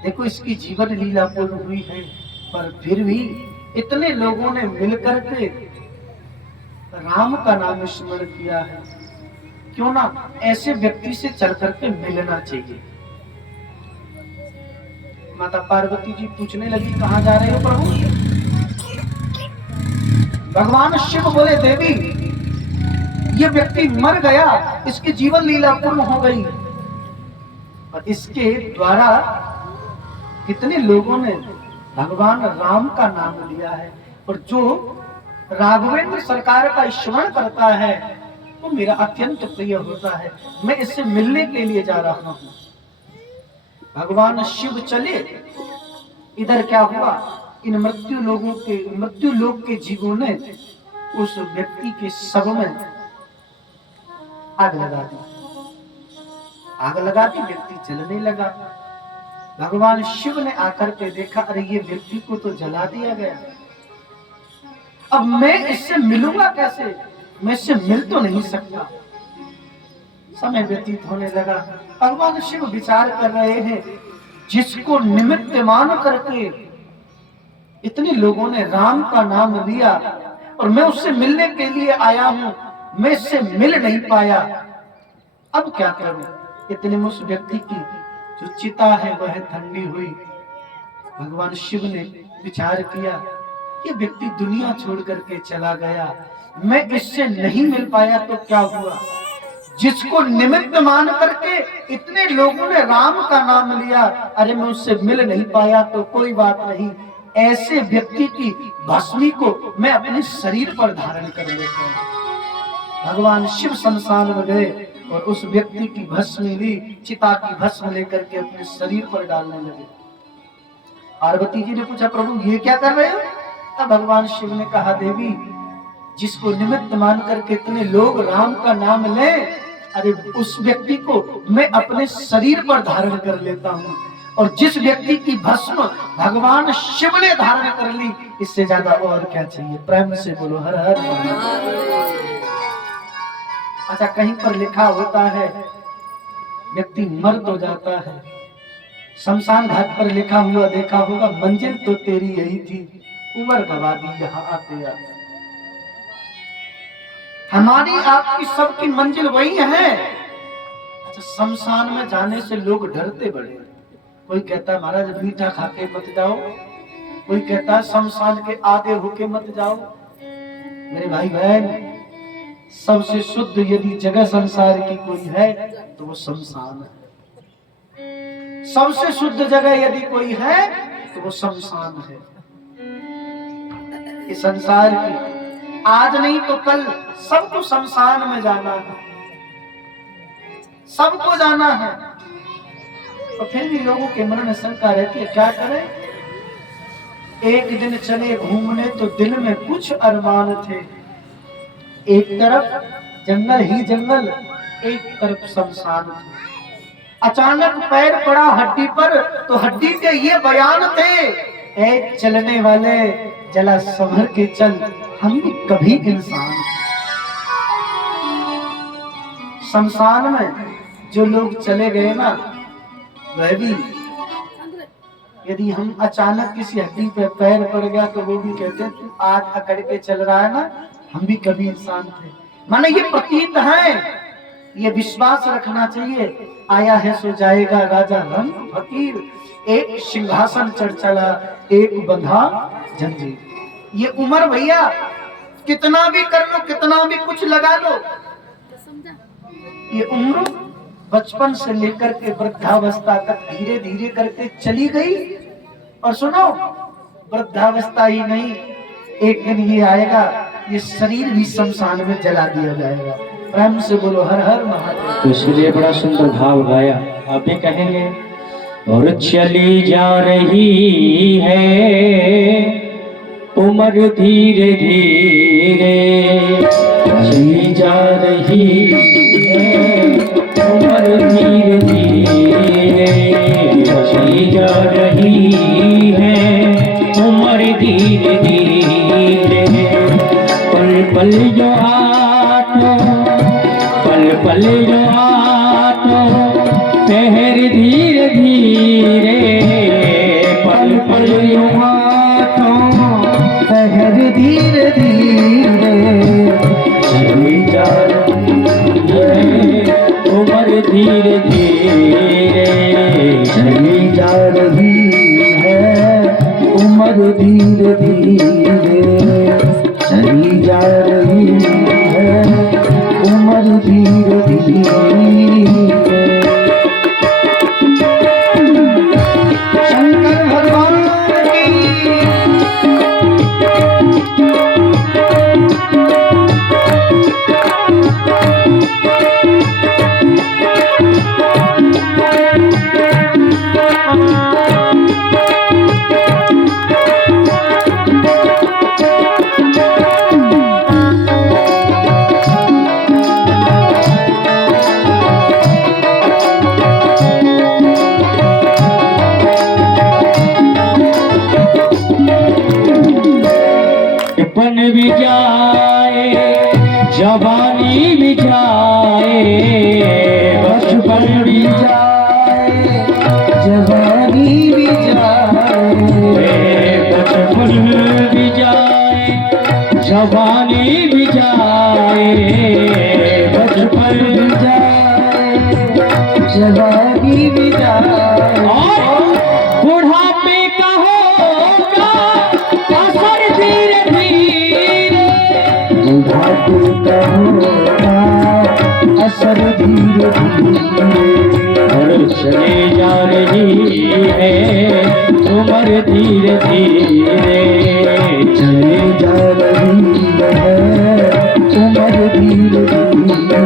देखो इसकी जीवन लीला पूर्ण हुई है, पर फिर भी इतने लोगों ने मिलकर के राम का नाम स्मरण किया है, क्यों ना ऐसे व्यक्ति से चल करके मिलना चाहिए। माता पार्वती जी पूछने लगी, कहाँ जा रहे हो प्रभु? भगवान शिव बोले, देवी ये व्यक्ति मर गया, इसकी जीवन लीला पूर्ण हो गई, और इसके द्वारा कितने लोगों ने भगवान राम का नाम लिया है। और जो राघवेंद्र सरकार का स्मरण करता है वो मेरा अत्यंत प्रिय होता है, मैं इससे मिलने के लिए जा रहा हूँ। भगवान शिव चले, इधर क्या हुआ, इन मृत्यु लोग के जीवों ने उस व्यक्ति के शव में आग लगा दी। आग लगा दी, व्यक्ति जलने लगा। भगवान शिव ने आकर के देखा, अरे ये व्यक्ति को तो जला दिया गया, अब मैं इससे मिलूंगा कैसे, मैं इससे मिल तो नहीं सकता। समय व्यतीत होने लगा। भगवान शिव विचार कर रहे हैं, जिसको निमित्त मान करके इतने लोगों ने राम का नाम लिया और मैं उससे मिलने के लिए आया हूं, मैं इससे मिल नहीं पाया, अब क्या करूं। इतने में उस व्यक्ति की जो चिता है वह ठंडी हुई। भगवान शिव ने विचार किया, ये व्यक्ति दुनिया छोड़ करके चला गया, मैं इससे नहीं मिल पाया तो क्या हुआ। जिसको निमित्त मान करके इतने लोगों ने राम का नाम लिया, अरे मैं उससे मिल नहीं पाया तो कोई बात नहीं, ऐसे व्यक्ति की भस्मी को मैं अपने शरीर पर धारण कर लेता हूं। भगवान शिव शमशान में गए और उस व्यक्ति की भस्मी ली, चिता की भस्म लेकर के अपने शरीर पर डालने लगे। पार्वती जी ने पूछा, प्रभु ये क्या कर रहे हो। तब भगवान शिव ने कहा, देवी जिसको निमित्त मान करके इतने लोग राम का नाम ले, अरे उस व्यक्ति को मैं अपने शरीर पर धारण कर लेता हूँ, और जिस व्यक्ति की भस्म भगवान शिव ने धारण कर ली, इससे ज्यादा और क्या चाहिए। प्रेम से बोलो हर हर महादेव। अच्छा, कहीं पर लिखा होता है व्यक्ति मर तो जाता है, शमशान घाट पर लिखा हुआ देखा होगा, मंजिल तो तेरी यही थी, उम्र गवा दी यहाँ आते आते। हमारी आपकी सबकी मंजिल वही है। अच्छा, शमशान में जाने से लोग डरते बड़े। कोई कहता है महाराज मीठा खा के मत जाओ, कोई कहता है शमशान के आधे होके मत जाओ। मेरे भाई बहन, सबसे शुद्ध यदि जगह संसार की कोई है तो वो शमशान है। सबसे शुद्ध जगह यदि कोई है तो वो शमशान है। इस संसार की आज नहीं तो कल सबको शमशान में जाना है, सबको जाना है। तो फिर भी लोगों के मन में शंका रहती है, क्या करें। एक दिन चले घूमने तो दिल में कुछ अरमान थे, एक तरफ जंगल ही जंगल, एक तरफ शमशान थे। अचानक पैर पड़ा हड्डी पर तो हड्डी के ये बयान थे, ए चलने वाले जला संभल के चल, हम भी कभी इंसान। शमशान में जो लोग चले गए ना, वह भी यदि हम अचानक किसी हड्डी पे पैर पड़ गया तो वो भी कहते हैं तू आज अकड़ के चल रहा है ना, हम भी कभी इंसान थे। माने ये प्रतीत है, ये विश्वास रखना चाहिए, आया है सो जाएगा राजा रंग फकीर, एक सिंहासन चढ़ चला एक बंधा जंजीर। ये उम्र भैया कितना भी कर लो, कितना भी कुछ लगा लो, ये उम्र बचपन से लेकर के वृद्धावस्था तक धीरे धीरे करके चली गई। और सुनो, वृद्धावस्था ही नहीं, एक दिन ये आएगा, ये शरीर भी शमशान में जला दिया जाएगा। प्रेम से बोलो हर हर महादेव। तो इसलिए बड़ा सुंदर भाव गाया, आप भी कहेंगे। और चली जा रही है उम्र धीरे धीरे, चली जा रही है उम्र धीरे धीरे, चली जा रही है उम्र धीरे धीरे। पल पल जो आतो, पल पल जो आतो, पहर धीरे धीरे, पल पल जो आतो, पहर धीरे धीरे, चली जा रही है उम्र धीरे धीरे, चली जा रही है उम्र धीरे धीरे, चली जा रही है उम्र धीरे धीरे। शंकर भगवान की बचपन भी जाए जवानी भी जाए, बचपन भी जाए जवानी भी जाए, बचपन भी जाए जवानी भी जाए, बचपन भी जाए जवानी भी जाए, और बुढ़ापे का होगा असर धीरे धीरे, बुढ़ापे का होगा असर धीरे धीरे, और चली जा रही है उम्र धीरे धीरे, चली जा रही है उम्र धीरे धीरे।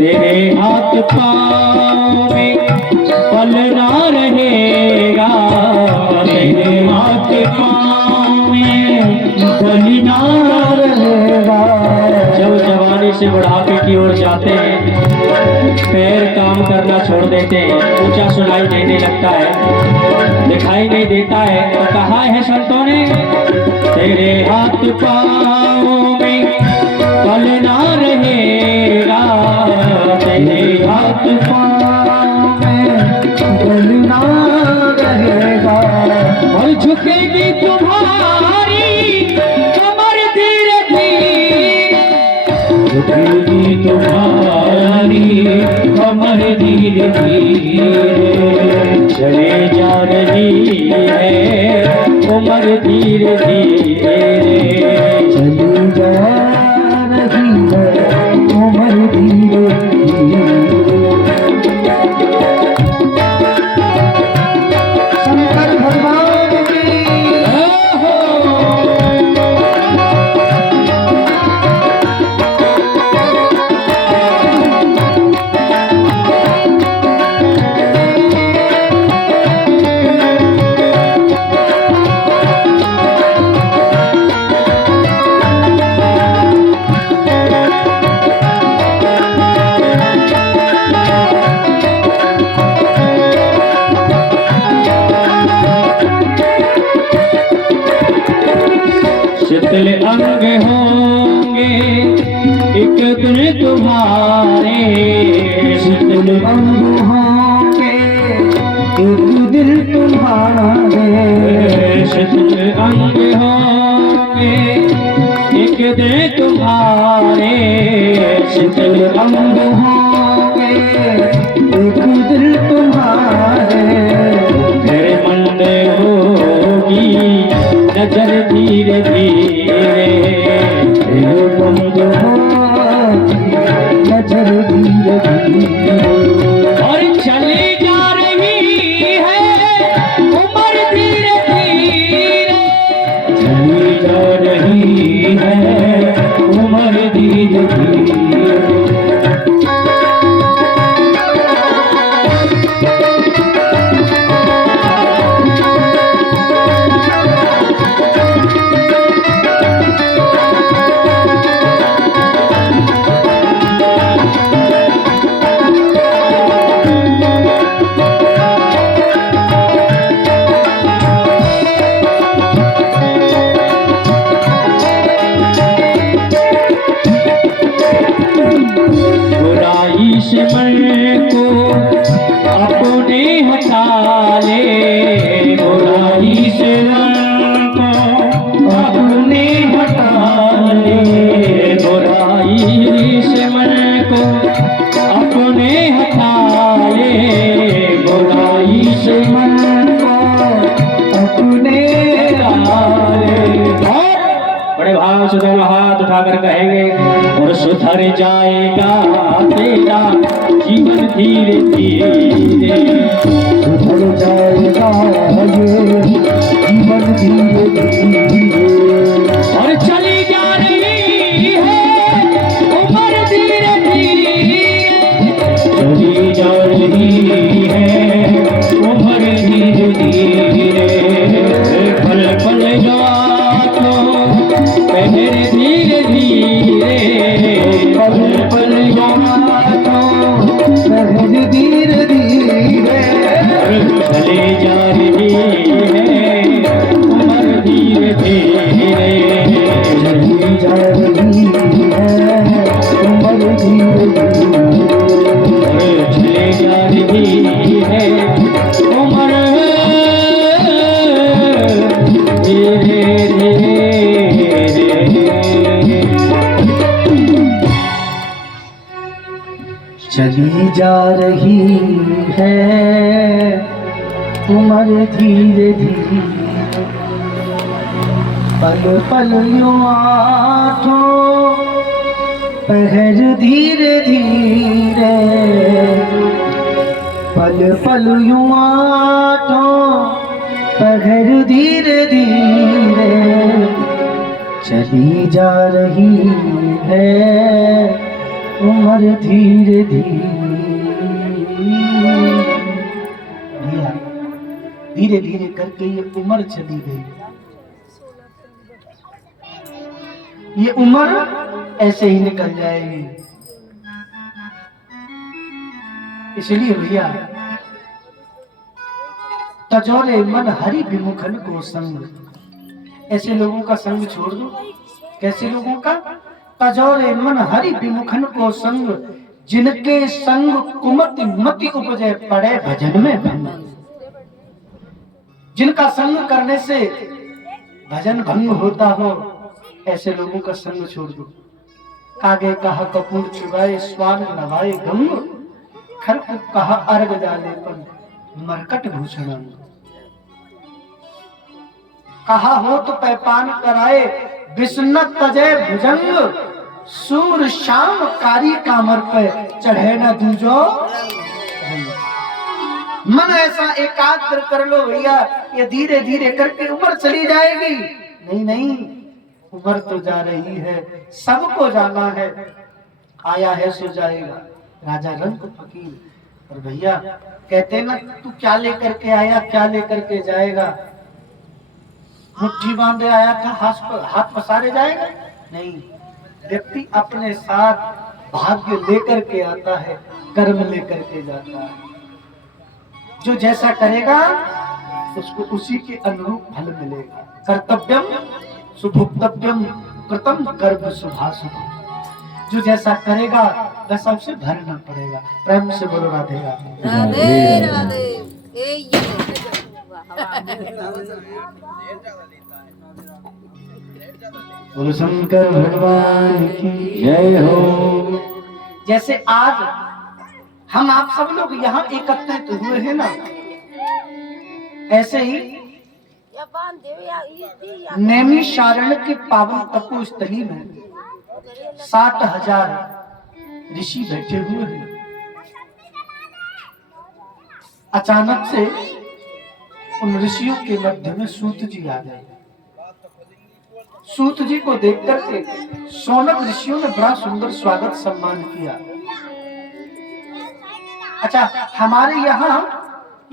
तेरे हाथ पाँव में पलना रहेगा, तेरे हाथ पाँव में पलना रहेगा, जब जवानी से बुढ़ापे की ओर जाते हैं, पैर काम करना छोड़ देते हैं, ऊंचा सुनाई देने लगता है, दिखाई नहीं देता है, तो कहा है संतों ने, तेरे हाथ पाँव में पलना रहेगा, तेरे हाथ पाँव में पलना रहेगा, और झुकेगी तुम्हारी कमर धीरे धीरे, झुकेगी तुम्हारी कमर धीरे धीरे, चले जा रही है उम्र धीरे धीरे, चली जा रही है उम्र धीरे धीरे। शंकर भगवान की शीतल अंग होंगे एक दिन तुम्हारे, शीतल अंग होंगे एक दिल तुम्हारे, शीतल अंग होंगे एक दिन तुम्हारे, शीतल अंग होंगे एक दिल तुम्हारे, तेरे मन में होगी नजर धीरे धीरे, तेरे बंद होगी नजर धीरे धीरे, और चली जा रही है उम्र धीरे धीरे, चली जा रही है उम्र धीरे धीरे। बुराई से मन को अपने हटा ले, बुराई से मन को अपने हटा ले, बुराई से मन को अपने हटा ले, बुराई से मन को अपने हटा ले। बड़े भाव से दोनों हाथ उठाकर कहेंगे, और सुधर जाएगा तेरा जीवन धीरे धीरे सुधर जाएगा ये जीवन धीरे धीरे। और चली जा रही है उम्र धीरे धीरे, चली जा रही है उम्र धीरे धीरे। पल पल जातो पहर धीरे धीरे, पल पल जातो पहर धीरे धीरे। चली जा रही है उम्र धीरे धीरे, चली जा रही है उम्र धीरे धीरे। चली जा रही है उम्र धीरे धीरे। चली जा रही है उम्र धीरे धीरे। पल पल यूं आठों पहर धीरे धीरे। पल पल यूं आठों पहर धीरे धीरे। चली जा रही है उम्र धीरे धीरे। धीरे धीरे करके ये उम्र चली गई। ये उम्र ऐसे ही निकल जाएगी। इसलिए भैया तजोरे मन हरि विमुखन को संग, ऐसे लोगों का संग छोड़ दो। कैसे लोगों का? तजोरे मन हरि विमुखन को संग, जिनके संग कुमति मति उपजे पड़े भजन में भंग। जिनका संग करने से भजन भंग होता हो, ऐसे लोगों का संग छोड़ दो। कागे कहा कपूर चुबाए स्वान नवाए गंग, खर को कहा अर्घ डाले पर मरकट भूषण। कहा हो तो पैपान कराए विष्णु तजय भुजंग, सूर शाम कारी कामर पे चढ़े न दूजो। मन ऐसा एकाग्र कर लो भैया, ये धीरे धीरे करके उम्र चली जाएगी। नहीं नहीं, उम्र तो जा रही है, सबको जाना है। आया है सो जाएगा, राजा रंग फकीर। और भैया कहते ना, तू क्या लेकर के आया, क्या लेकर के जाएगा? मुट्ठी बांधे आया था, हाथ पसारे जाएगा? नहीं, व्यक्ति अपने साथ भाग्य लेकर के आता है, कर्म लेकर के जाता है। जो जैसा करेगा उसको उसी के अनुरूप फल मिलेगा। कर्तव्यम सुभोक्तव्यम कृतम कर्म शुभाशुभम। जो जैसा करेगा वैसा उसे भरना पड़ेगा। प्रेम से बोलो राधे राधे। राधे राधे। बोलो शंकर भगवान की जय हो। जैसे आज हम आप सब लोग यहाँ एकत्रित हुए हैं ना, ऐसे ही नैमिषारण्य के पावन तपोस्थली में 7,000 ऋषि बैठे हुए हैं। अचानक से उन ऋषियों के मध्य में सूत जी आ गए। सूत जी को देख करके शौनक ऋषियों ने बड़ा सुंदर स्वागत सम्मान किया। अच्छा, हमारे यहाँ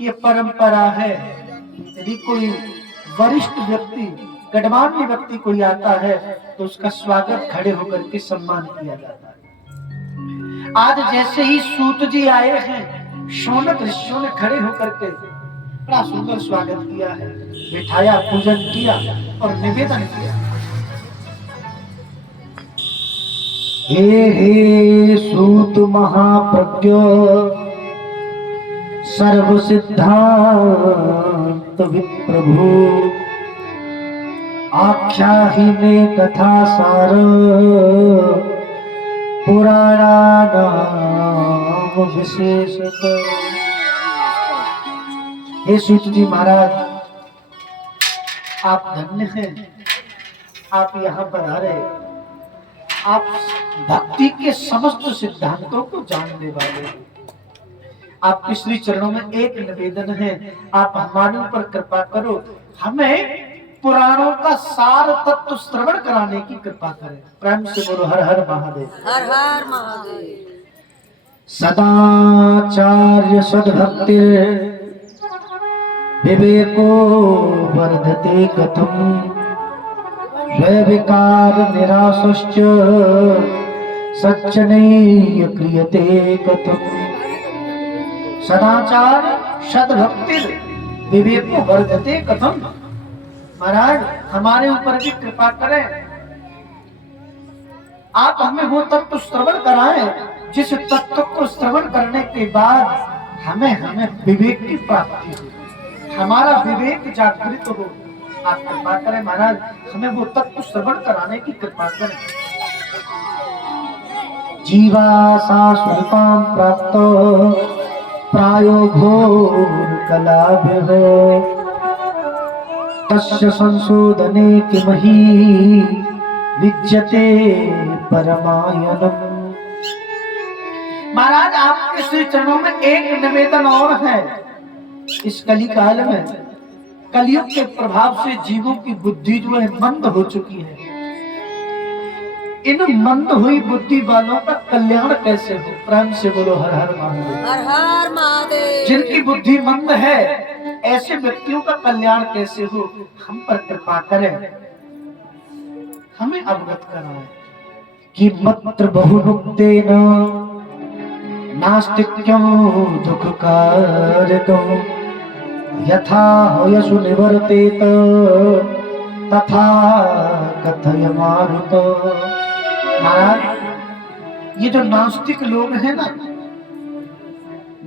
ये परंपरा है, यदि कोई वरिष्ठ व्यक्ति, गणमान्य व्यक्ति कोई आता है तो उसका स्वागत खड़े होकर के सम्मान किया जाता है। आज जैसे ही सूत जी आए हैं, शौनक ऋषियों ने खड़े होकर के बड़ा सुंदर स्वागत किया है, बिठाया, पूजन किया और निवेदन किया। हे सूत महाप्रज्ञ सर्व सिद्धांत विप्रभु, आख्या ही में कथा सार पुराणानाम विशेषत। हे सूत जी महाराज, आप धन्य हैं, आप यहाँ पर आ रहे। आप भक्ति के समस्त सिद्धांतों को जानने वाले हैं। आपके श्री चरणों में एक निवेदन है, आप हमारे ऊपर कृपा करो, हमें पुराणों का सार तत्व श्रवण कराने की कृपा करें। प्रेम से बोलो हर हर महादेव। हर हर महादेव। सदाचार्य सद्भक्ति विवेको वर्धते कथम विकार निराशश्च सज्जनैः क्रियते कथम। सदाचार सद्भक्ति विवेको वर्धते कथम। महाराज हमारे ऊपर भी कृपा करें, आप हमें वो तत्व श्रवण कराएं जिस तत्व को श्रवण करने के बाद हमें विवेक की प्राप्ति हो, हमारा विवेक जागृत हो। आप कृपा करें महाराज, हमें वो तत्व श्रवण कराने की कृपा करें। जीवा सा सुरतां प्राप्त प्रायो घोर कलाभ्यो तस्य संशोधने किमहि विद्यते परमायनम। महाराज आपके श्री चरणों में एक निवेदन और है। इस कली काल में कलयुग के प्रभाव से जीवों की बुद्धि जो है मंद हो चुकी है। इन मंद हुई बुद्धि वालों का कल्याण कैसे हो? प्रेम से बोलो हर हर महादेव। हर हर महादेव। जिनकी बुद्धि मंद है ऐसे व्यक्तियों का कल्याण कैसे हो? हम पर कृपा करें, हमें अवगत कराएं कि मत्र बहुमुक्तेन नास्तिक्यं दुःखकारकं यथा यशु निवर्तेत तथा कथय मारुत। महाराज ये जो नास्तिक लोग हैं ना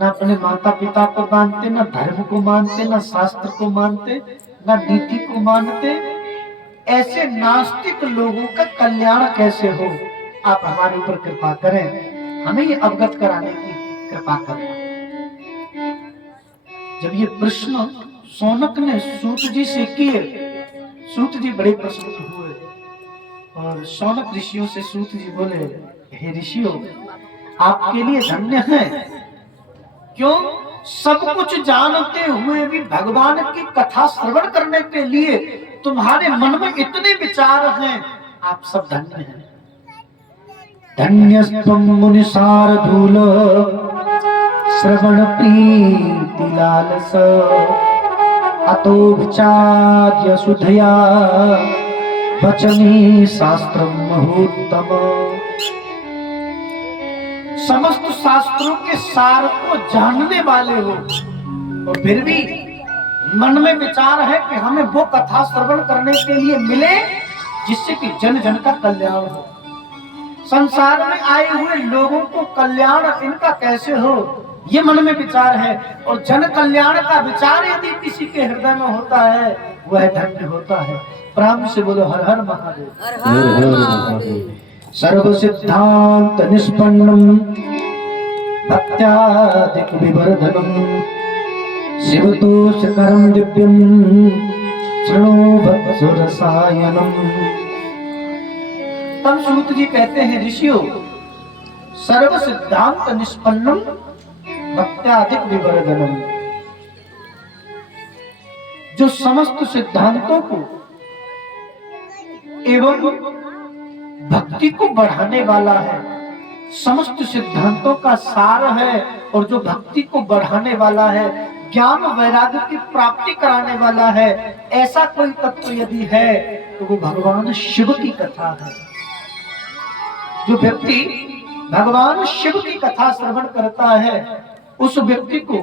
अपने माता पिता को मानते, ना धर्म को मानते, ना शास्त्र को मानते, ना नीति को मानते, ऐसे नास्तिक लोगों का कल्याण कैसे हो? आप हमारे ऊपर कृपा करें, हमें ये अवगत कराने की कृपा करें। जब ये प्रश्न शौनक ने सूत जी से किए, सूत जी बड़े प्रसन्न हुए और शौनक ऋषियों से सूत जी बोले, हे ऋषियों आपके लिए धन्य है। क्यों? सब कुछ जानते हुए भी भगवान की कथा श्रवण करने के लिए तुम्हारे मन में इतने विचार हैं, आप सब धन्य हैं। धन्यस्त्वं मुनिसारधूल श्रवण प्रीति लालस अतो विचार्य सुधया वचनी शास्त्रम महोत्तम। समस्त शास्त्रों के सार को जानने वाले हो और फिर भी मन में विचार है कि हमें वो कथा श्रवण करने के लिए मिले जिससे कि जन जन का कल्याण हो। संसार में आए हुए लोगों को कल्याण इनका कैसे हो, ये मन में विचार है। और जन कल्याण का विचार यदि किसी के हृदय में होता है वह धन्य होता है। प्रेम से बोलो हर हर महादेव। हर हर महादेव। सर्व सिद्धांत निष्पन्नम भक्त्यादिक विवर्धनम शिवतोषकरं दिव्यम शृणु वत्स रसायनम। तब सूत जी कहते हैं, ऋषियों सर्व सिद्धांत निष्पन्नम भक्त्यादिक विवर्धनम, जो समस्त सिद्धांतों को एवं भक्ति को बढ़ाने वाला है, समस्त सिद्धांतों का सार है और जो भक्ति को बढ़ाने वाला है, ज्ञान वैराग्य की प्राप्ति कराने वाला है, ऐसा कोई तत्व यदि है तो वो भगवान शिव की कथा है। जो व्यक्ति भगवान शिव की कथा श्रवण करता है उस व्यक्ति को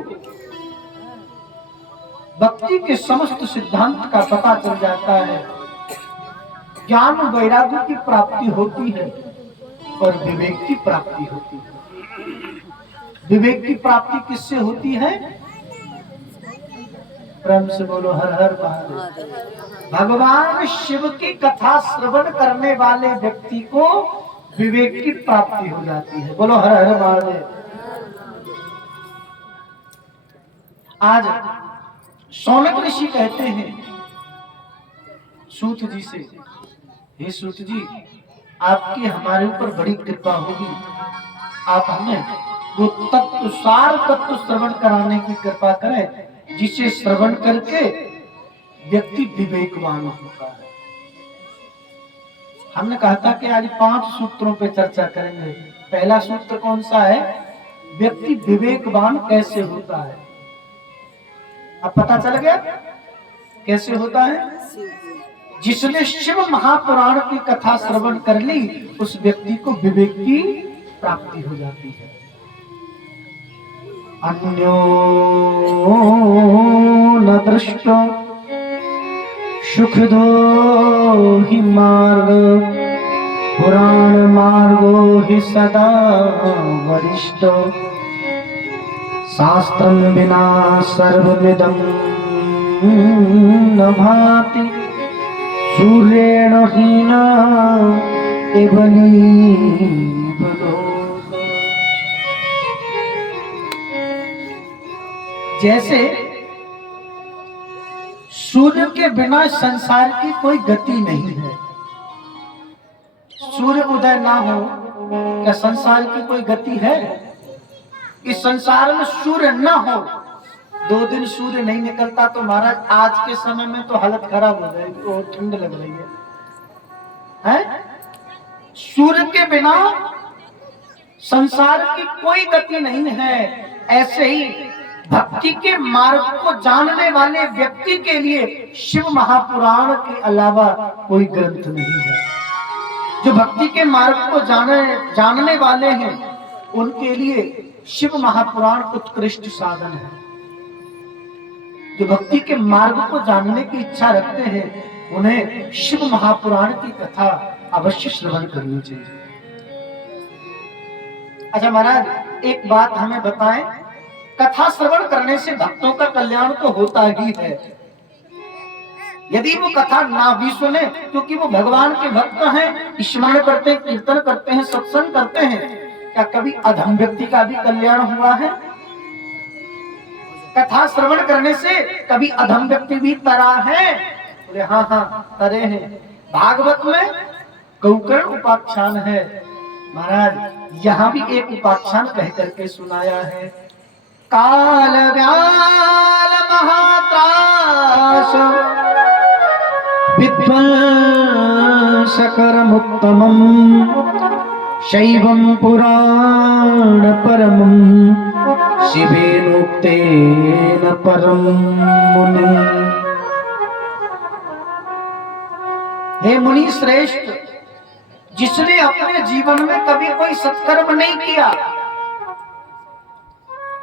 भक्ति के समस्त सिद्धांत का पता चल जाता है, ज्ञान वैराग्य की प्राप्ति होती है और विवेक की प्राप्ति होती है। विवेक की प्राप्ति किससे होती है? प्रेम से बोलो हर हर महादेव। भगवान शिव की कथा श्रवण करने वाले व्यक्ति को विवेक की प्राप्ति हो जाती है। बोलो हर हर महादेव। आज शौनक ऋषि कहते हैं सूत जी से, हे सूत जी आपकी हमारे ऊपर बड़ी कृपा होगी, आप हमें वो तत्व सार तत्व श्रवण कराने की कृपा करें, जिसे श्रवण करके व्यक्ति विवेकवान होता है। हमने कहा था कि आज 5 सूत्रों पे चर्चा करेंगे। पहला सूत्र कौन सा है? व्यक्ति विवेकवान कैसे होता है। अब पता चल गया कैसे होता है। जिसने शिव महापुराण की कथा श्रवण कर ली, उस व्यक्ति को विवेक की प्राप्ति हो जाती है। अन्यो न दृष्टो सुखदो हि मार्ग, पुराण मार्गो हि सदा वरिष्ठ, शास्त्रं विना सर्वमिदं न भाति, सूर्येण हीना जैसे सूर्य के बिना संसार की कोई गति नहीं है। सूर्य उदय ना हो क्या संसार की कोई गति है? इस संसार में सूर्य ना हो, 2 दिन सूर्य नहीं निकलता तो महाराज आज के समय में तो हालत खराब हो जाएगी, तो ठंड लग रही है? सूर्य के बिना संसार की कोई गति नहीं है। ऐसे ही भक्ति के मार्ग को जानने वाले व्यक्ति के लिए शिव महापुराण के अलावा कोई ग्रंथ नहीं है। जो भक्ति के मार्ग को जानने वाले हैं, उनके लिए शिव महापुराण उत्कृष्ट साधन है। जो भक्ति के मार्ग को जानने की इच्छा रखते हैं, उन्हें शिव महापुराण की कथा अवश्य श्रवण करनी चाहिए। अच्छा महाराज, एक बात हमें बताएं, कथा श्रवण करने से भक्तों का कल्याण तो होता ही है। यदि वो कथा ना भी सुने, क्योंकि वो भगवान के भक्त हैं, स्मरण करते हैं, कीर्तन करते हैं, सत्संग करते हैं, क्या कभी अधम व्यक्ति का भी कल्याण हुआ है? कथा श्रवण करने से कभी अधम व्यक्ति भी तरा है? बोले हाँ हाँ तरे हैं। भागवत में गौकर्ण उपाख्यान है महाराज, यहाँ भी एक उपाख्यान कह करके सुनाया है। काल व्याल महात्रास विध्वंसकरमुत्तमं, शैवं पुराण परमं, शिवेनोक्तेन परम मुनि। हे मुनि श्रेष्ठ, जिसने अपने जीवन में कभी कोई सत्कर्म नहीं किया।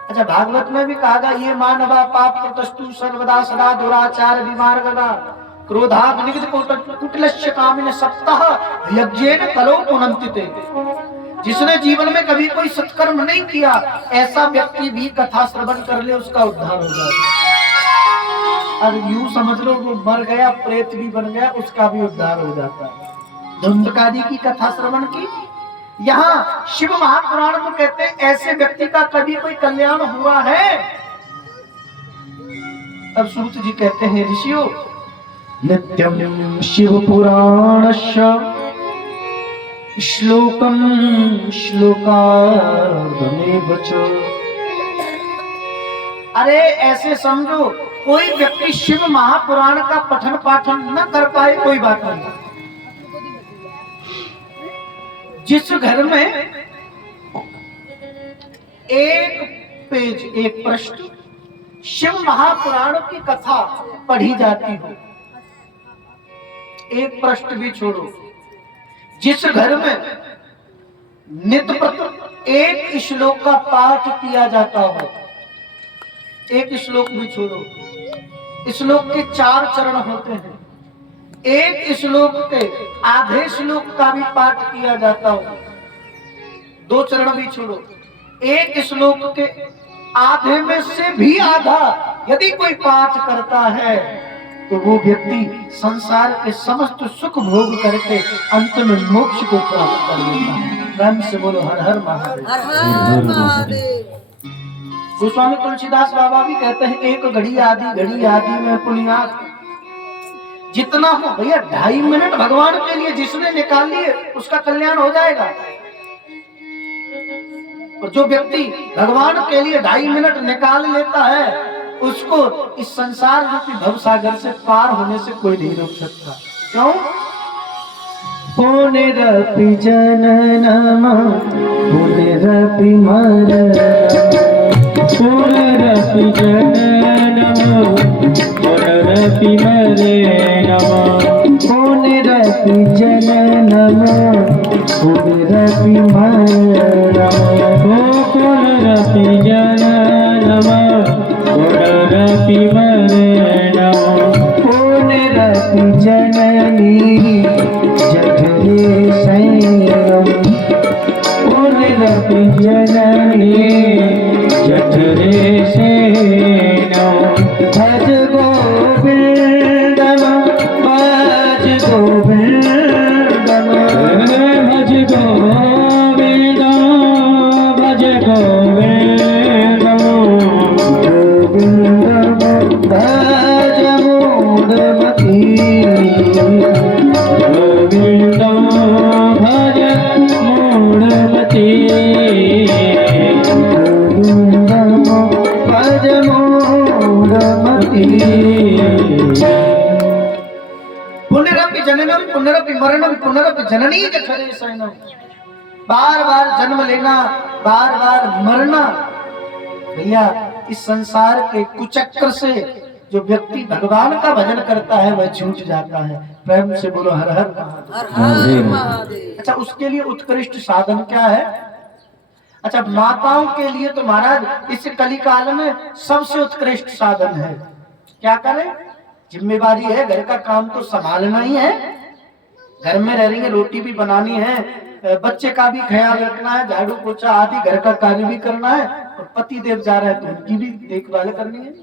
अच्छा, भागवत में भी कहा गया, ये मानवा पाप प्रतस्तु सर्वदा सदा दुराचार विमार्गदा, क्रोधाग्निग्ध कुटिलस्य कामिन सप्ताह यज्ञेन कलो पुनन्तिते। जिसने जीवन में कभी कोई सत्कर्म नहीं किया, ऐसा व्यक्ति भी कथा श्रवण कर ले, उसका उद्धार हो जाएगा। और यूं समझ लो, वो मर गया, प्रेत भी बन गया, उसका भी उद्धार हो जाता है। धुंधकारी की कथा श्रवण की। यहाँ शिव महापुराण को कहते हैं, ऐसे व्यक्ति का कभी कोई कल्याण हुआ है? अब सूत जी कहते हैं, ऋषियों, नित्यं शिव पुराणस्य श्लोकम श्लोकार्धमेव च। अरे ऐसे समझो, कोई व्यक्ति शिव महापुराण का पठन पाठन न कर पाए, कोई बात नहीं। जिस घर में एक पेज, एक पृष्ठ शिव महापुराण की कथा पढ़ी जाती हो, एक पृष्ठ भी छोड़ो, जिस घर में नित्य प्रति एक श्लोक का पाठ किया जाता हो, एक श्लोक भी छोड़ो, श्लोक के 4 चरण होते हैं, एक श्लोक के आधे श्लोक का भी पाठ किया जाता हो, 2 चरण भी छोड़ो, एक श्लोक के आधे में से भी आधा यदि कोई पाठ करता है, तो वो व्यक्ति संसार के समस्त सुख भोग करके अंत में मोक्ष को प्राप्त कर लेता है। प्रेम से बोलो हर हर महादेव। हर हर महादेव। गोस्वामी तुलसीदास बाबा भी कहते हैं, एक घड़ी आदि में पुण्यात। जितना हो भैया, 2.5 मिनट भगवान के लिए जिसने निकाल लिए, उसका कल्याण हो जाएगा। और जो व्यक्ति भगवान के लिए 2.5 मिनट निकाल लेता है, उसको इस संसार रूपी भवसागर से पार होने से कोई नहीं रोक सकता। क्यों? पुनरपि जननम पुनरपि मरणम, पुनरपि जननम पुनरपि मरणम, पुनरपि जननम पुनरपि मरणम, पुनरपि जननम पुनरपि मरणम, पुनरपि जननी जठरे शयनम, पुनरपि जननी जठरे शयनम, भज गोविंदम भज गोविंदम, भज गोविंदम भज गोविंदम, गोविंदम भज मूढ़मती, गोविंदम भज मूढ़मती, गोविंदम भज मूढ़मती। पुनरपि जननम पुनरपि मरणम पुनरपि जननी जठरे शयनम। बार बार जन्म लेना, बार बार मरना। भैया इस संसार के कुचक्र से जो व्यक्ति भगवान का भजन करता है वह छूट जाता है। प्रेम से बोलो हर हर महादेव। हर हर महादेव। अच्छा, उसके लिए उत्कृष्ट साधन क्या है? अच्छा, माताओं के लिए तो महाराज इस कलिकाल में सबसे उत्कृष्ट साधन है। क्या करें? जिम्मेवारी है, घर का काम तो संभालना ही है। घर में रह रही है, रोटी भी बनानी है, बच्चे का भी ख्याल रखना है, झाड़ू पोछा आदि घर का कार्य भी करना है, और पति देव जा रहे हैं तो उनकी भी देखभाल करनी है।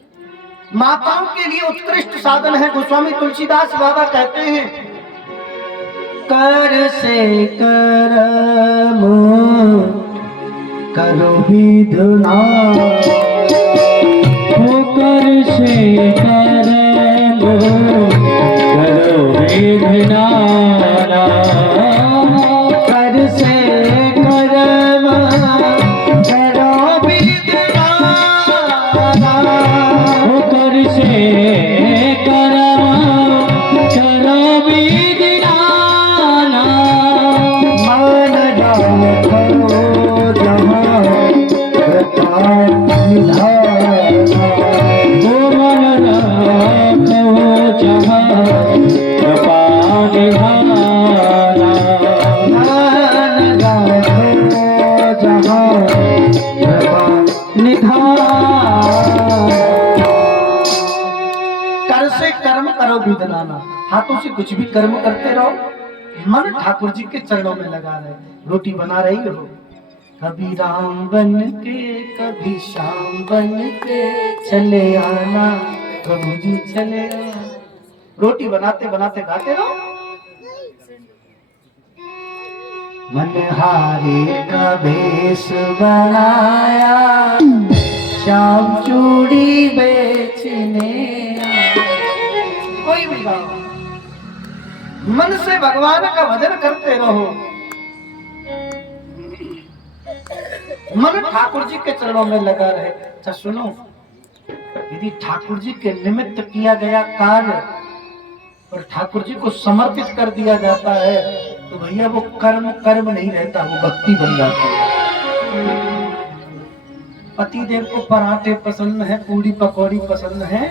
माताओं के लिए उत्कृष्ट साधन है। गोस्वामी तुलसीदास बाबा कहते हैं, कर से करम करो विधुना, कर से करम करो विघ्नाना, कर से करम करो विधुना, कर से करम करो विघ्नाना, मन राखो जहाँ प्रताप निधाना, मन राखो जहाँ कृपा निधाना, मन राखो जहाँ प्रताप निधाना। कर से कर्म करो विधनाना, हाथों से कुछ भी कर्म करते रहो, मन ठाकुर जी के चरणों में लगा रहे। रोटी बना रही हो, कभी राम बन के कभी श्याम बन के चले आना, प्रभु जी चले आना। रोटी बनाते बनाते गाते रहो, मनहारे का भेष बनाया, श्याम चूड़ी बेचने आया। कोई भी गाओ, मन से भगवान का भजन करते रहो, मन ठाकुर जी के चरणों में लगा रहे। अच्छा सुनो, यदि ठाकुर जी के निमित्त किया गया कार्य और ठाकुर जी को समर्पित कर दिया जाता है तो भैया वो कर्म कर्म नहीं रहता, वो भक्ति बन जाता है। पति देव को पराठे पसंद है, पूरी पकौड़ी पसंद है,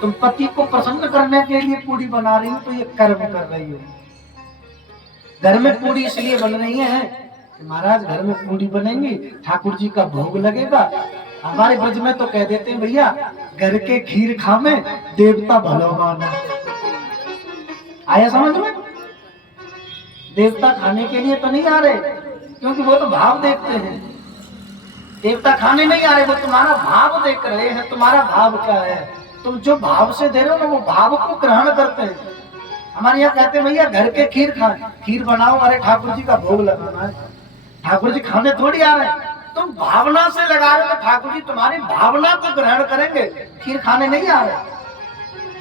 तुम पति को प्रसन्न करने के लिए पूरी बना रही हो तो ये कर्म कर रही हो। घर में पूरी इसलिए बन रही है कि महाराज घर में पूरी बनेंगी, ठाकुर जी का भोग लगेगा। हमारे ब्रज में तो कह देते हैं भैया, घर के खीर खावे देवता भलो माना। आया समझ में? देवता खाने के लिए तो नहीं आ रहे, क्योंकि वो तो भाव देखते हैं। देवता खाने नहीं आ रहे, वो तुम्हारा भाव देख रहे हैं। तुम्हारा भाव क्या है? तुम जो भाव से दे रहे हो ना, वो भाव को ग्रहण करते हैं। हमारे यहाँ कहते हैं भैया घर के खीर खाए, खीर बनाओ, अरे ठाकुर जी का भोग लगाना है। ठाकुर जी खाने थोड़ी आ रहे हैं, तुम भावना से लगा रहे हो तो ठाकुर जी तुम्हारी भावना को ग्रहण करेंगे, खीर खाने नहीं आ रहे।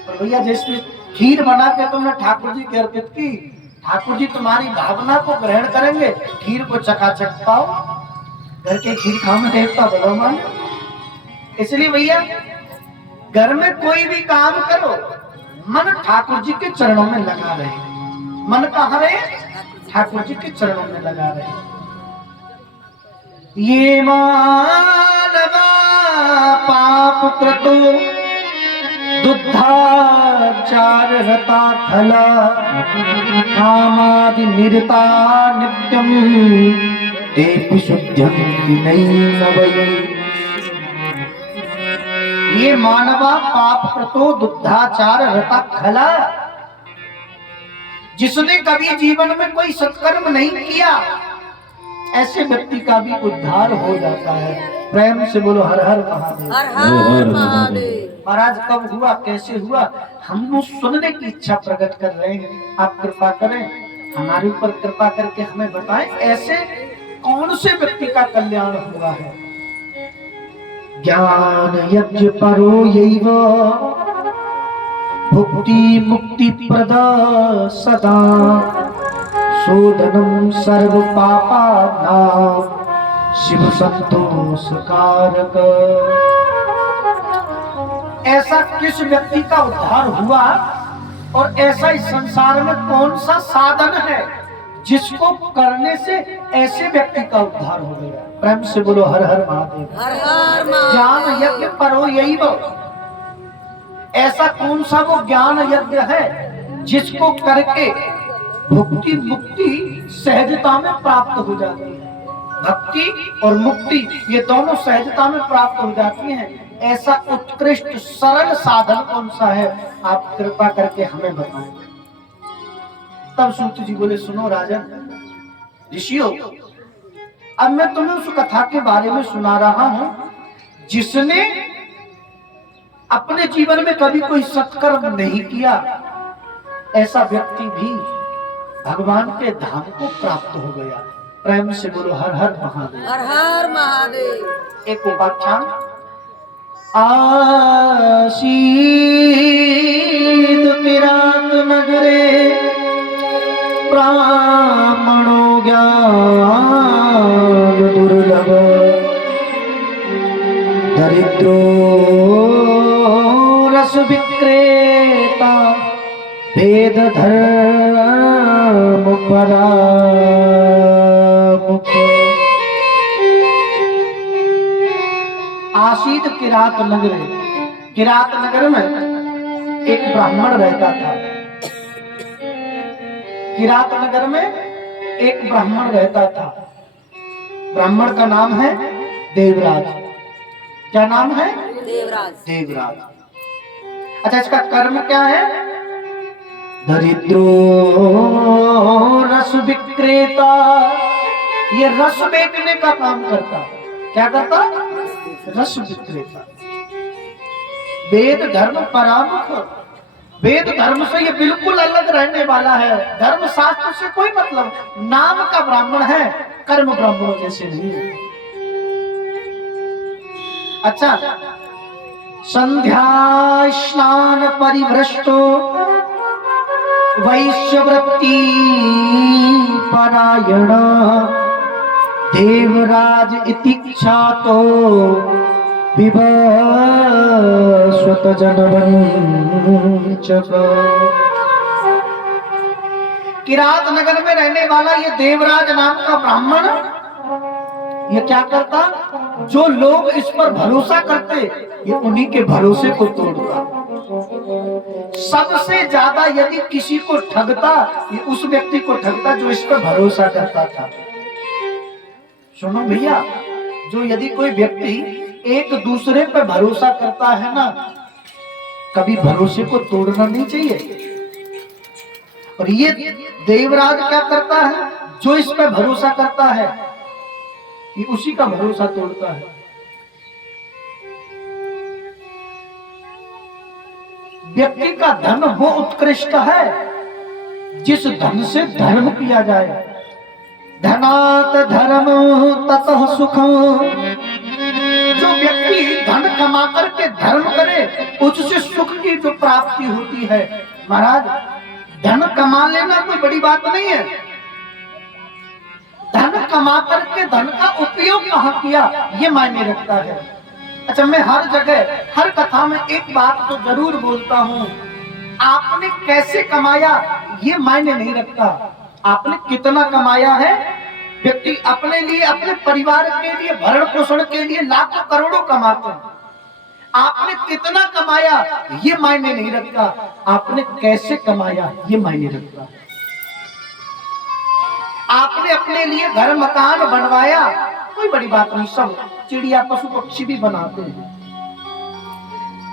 और भैया जिसमें खीर बना के तुमने ठाकुर जी की अर्पित की, ठाकुर जी तुम्हारी भावना को ग्रहण करेंगे, खीर को चकाचक पाओ। घर के खीर खाम देवता बड़ा मान। इसलिए भैया घर में कोई भी काम करो, मन ठाकुर जी के चरणों में लगा रहे। मन कहाँ रहे? ठाकुर जी के चरणों में लगा रहे। ये मानवा पाप कृतो दुद्धाचार रता खला कामादि निरता नित्यम ते शुद्ध्यन्ति नैव। ये मानवा पाप कृतो दुद्धाचार रता खला, जिसने कभी जीवन में कोई सत्कर्म नहीं किया, ऐसे व्यक्ति का भी उद्धार हो जाता है। प्रेम से बोलो हर हर महादेव। हर हर महादेव। महाराज कब हुआ, कैसे हुआ, हम लोग सुनने की इच्छा प्रकट कर रहे हैं। आप कृपा करें, हमारे ऊपर कृपा करके हमें बताएं ऐसे कौन से व्यक्ति का कल्याण हुआ है। ज्ञान यज्ञ परो यैव भुक्ति मुक्ति प्रदा सदा शोधनम सर्व पापानां शिव संतोष कारक। ऐसा किस व्यक्ति का उद्धार हुआ और ऐसा इस संसार में कौन सा साधन है जिसको करने से ऐसे व्यक्ति का उद्धार हो गया। प्रेम से बोलो हर हर महादेव। हर हर महादेव। ज्ञान यज्ञ परो यैव, ऐसा कौन सा वो ज्ञान यज्ञ है जिसको करके भक्ति मुक्ति सहजता में प्राप्त हो जाती है। भक्ति और मुक्ति ये दोनों सहजता में प्राप्त हो जाती हैं। ऐसा उत्कृष्ट सरल साधन कौन सा है, आप कृपा करके हमें बताएं। तब सूत जी बोले, सुनो राजन ऋषियों, अब मैं तुम्हें उस कथा के बारे में सुना रहा हूं जिसने अपने जीवन में कभी कोई सत्कर्म नहीं किया, ऐसा व्यक्ति भी भगवान के धाम को प्राप्त हो गया। प्रेम से बोलो हर हर महादेव। हर हर महादेव। एक उपाख्यान। आसीद किरात नगरे ब्राह्मणो ज्ञान दुर्लभ दरिद्रो रस विक्रेता वेद धर्म परामुख। आसीद किरात नगर, किरात नगर में एक ब्राह्मण रहता था। किरात नगर में एक ब्राह्मण रहता था। ब्राह्मण का नाम है देवराज। क्या नाम है? देवराज। देवराज। अच्छा, इसका कर्म क्या है? दरिद्रो रस विक्रेता, ये रस बेचने का काम करता। क्या करता? रस विक्रेता। वेद धर्म परामुख, वेद धर्म से ये बिल्कुल अलग रहने वाला है। धर्म शास्त्र से कोई मतलब, नाम का ब्राह्मण है, कर्म ब्राह्मणों जैसे नहीं है। अच्छा, संध्या स्नान परिभ्रष्टो वैश्यवृत्ति परायण देवराज इति ख्यातो विवस्वत जनवंचक। किरात नगर में रहने वाला ये देवराज नाम का ब्राह्मण, ये क्या करता? जो लोग इस पर भरोसा करते, ये उन्हीं के भरोसे को तोड़ता। सबसे ज्यादा यदि किसी को ठगता, ये उस व्यक्ति को ठगता जो इस पर भरोसा करता था। सुनो भैया, जो यदि कोई व्यक्ति एक दूसरे पर भरोसा करता है ना, कभी भरोसे को तोड़ना नहीं चाहिए। और ये देवराज क्या करता है? जो इस पर भरोसा करता है, ये उसी का भरोसा तोड़ता है। व्यक्ति का धन वो उत्कृष्ट है जिस धन से धर्म किया जाए। धनात धर्म ततः सुखम। जो व्यक्ति धन कमा करके धर्म करे, उससे सुख की जो प्राप्ति होती है। महाराज, धन कमा लेना कोई बड़ी बात नहीं है। धन कमा करके धन का उपयोग कहाँ किया ये मायने रखता है। अच्छा, मैं हर जगह हर कथा में एक बात तो जरूर बोलता हूँ, आपने कैसे कमाया ये मायने नहीं रखता, आपने कितना कमाया है। व्यक्ति अपने लिए, अपने परिवार के लिए, भरण पोषण के लिए लाखों करोड़ों कमाते हैं, आपने कितना कमाया ये मायने नहीं रखता, आपने कैसे कमाया ये मायने रखता है। आपने अपने लिए घर मकान बनवाया, कोई बड़ी बात नहीं, सब चिड़िया पशु पक्षी भी बनाते हैं।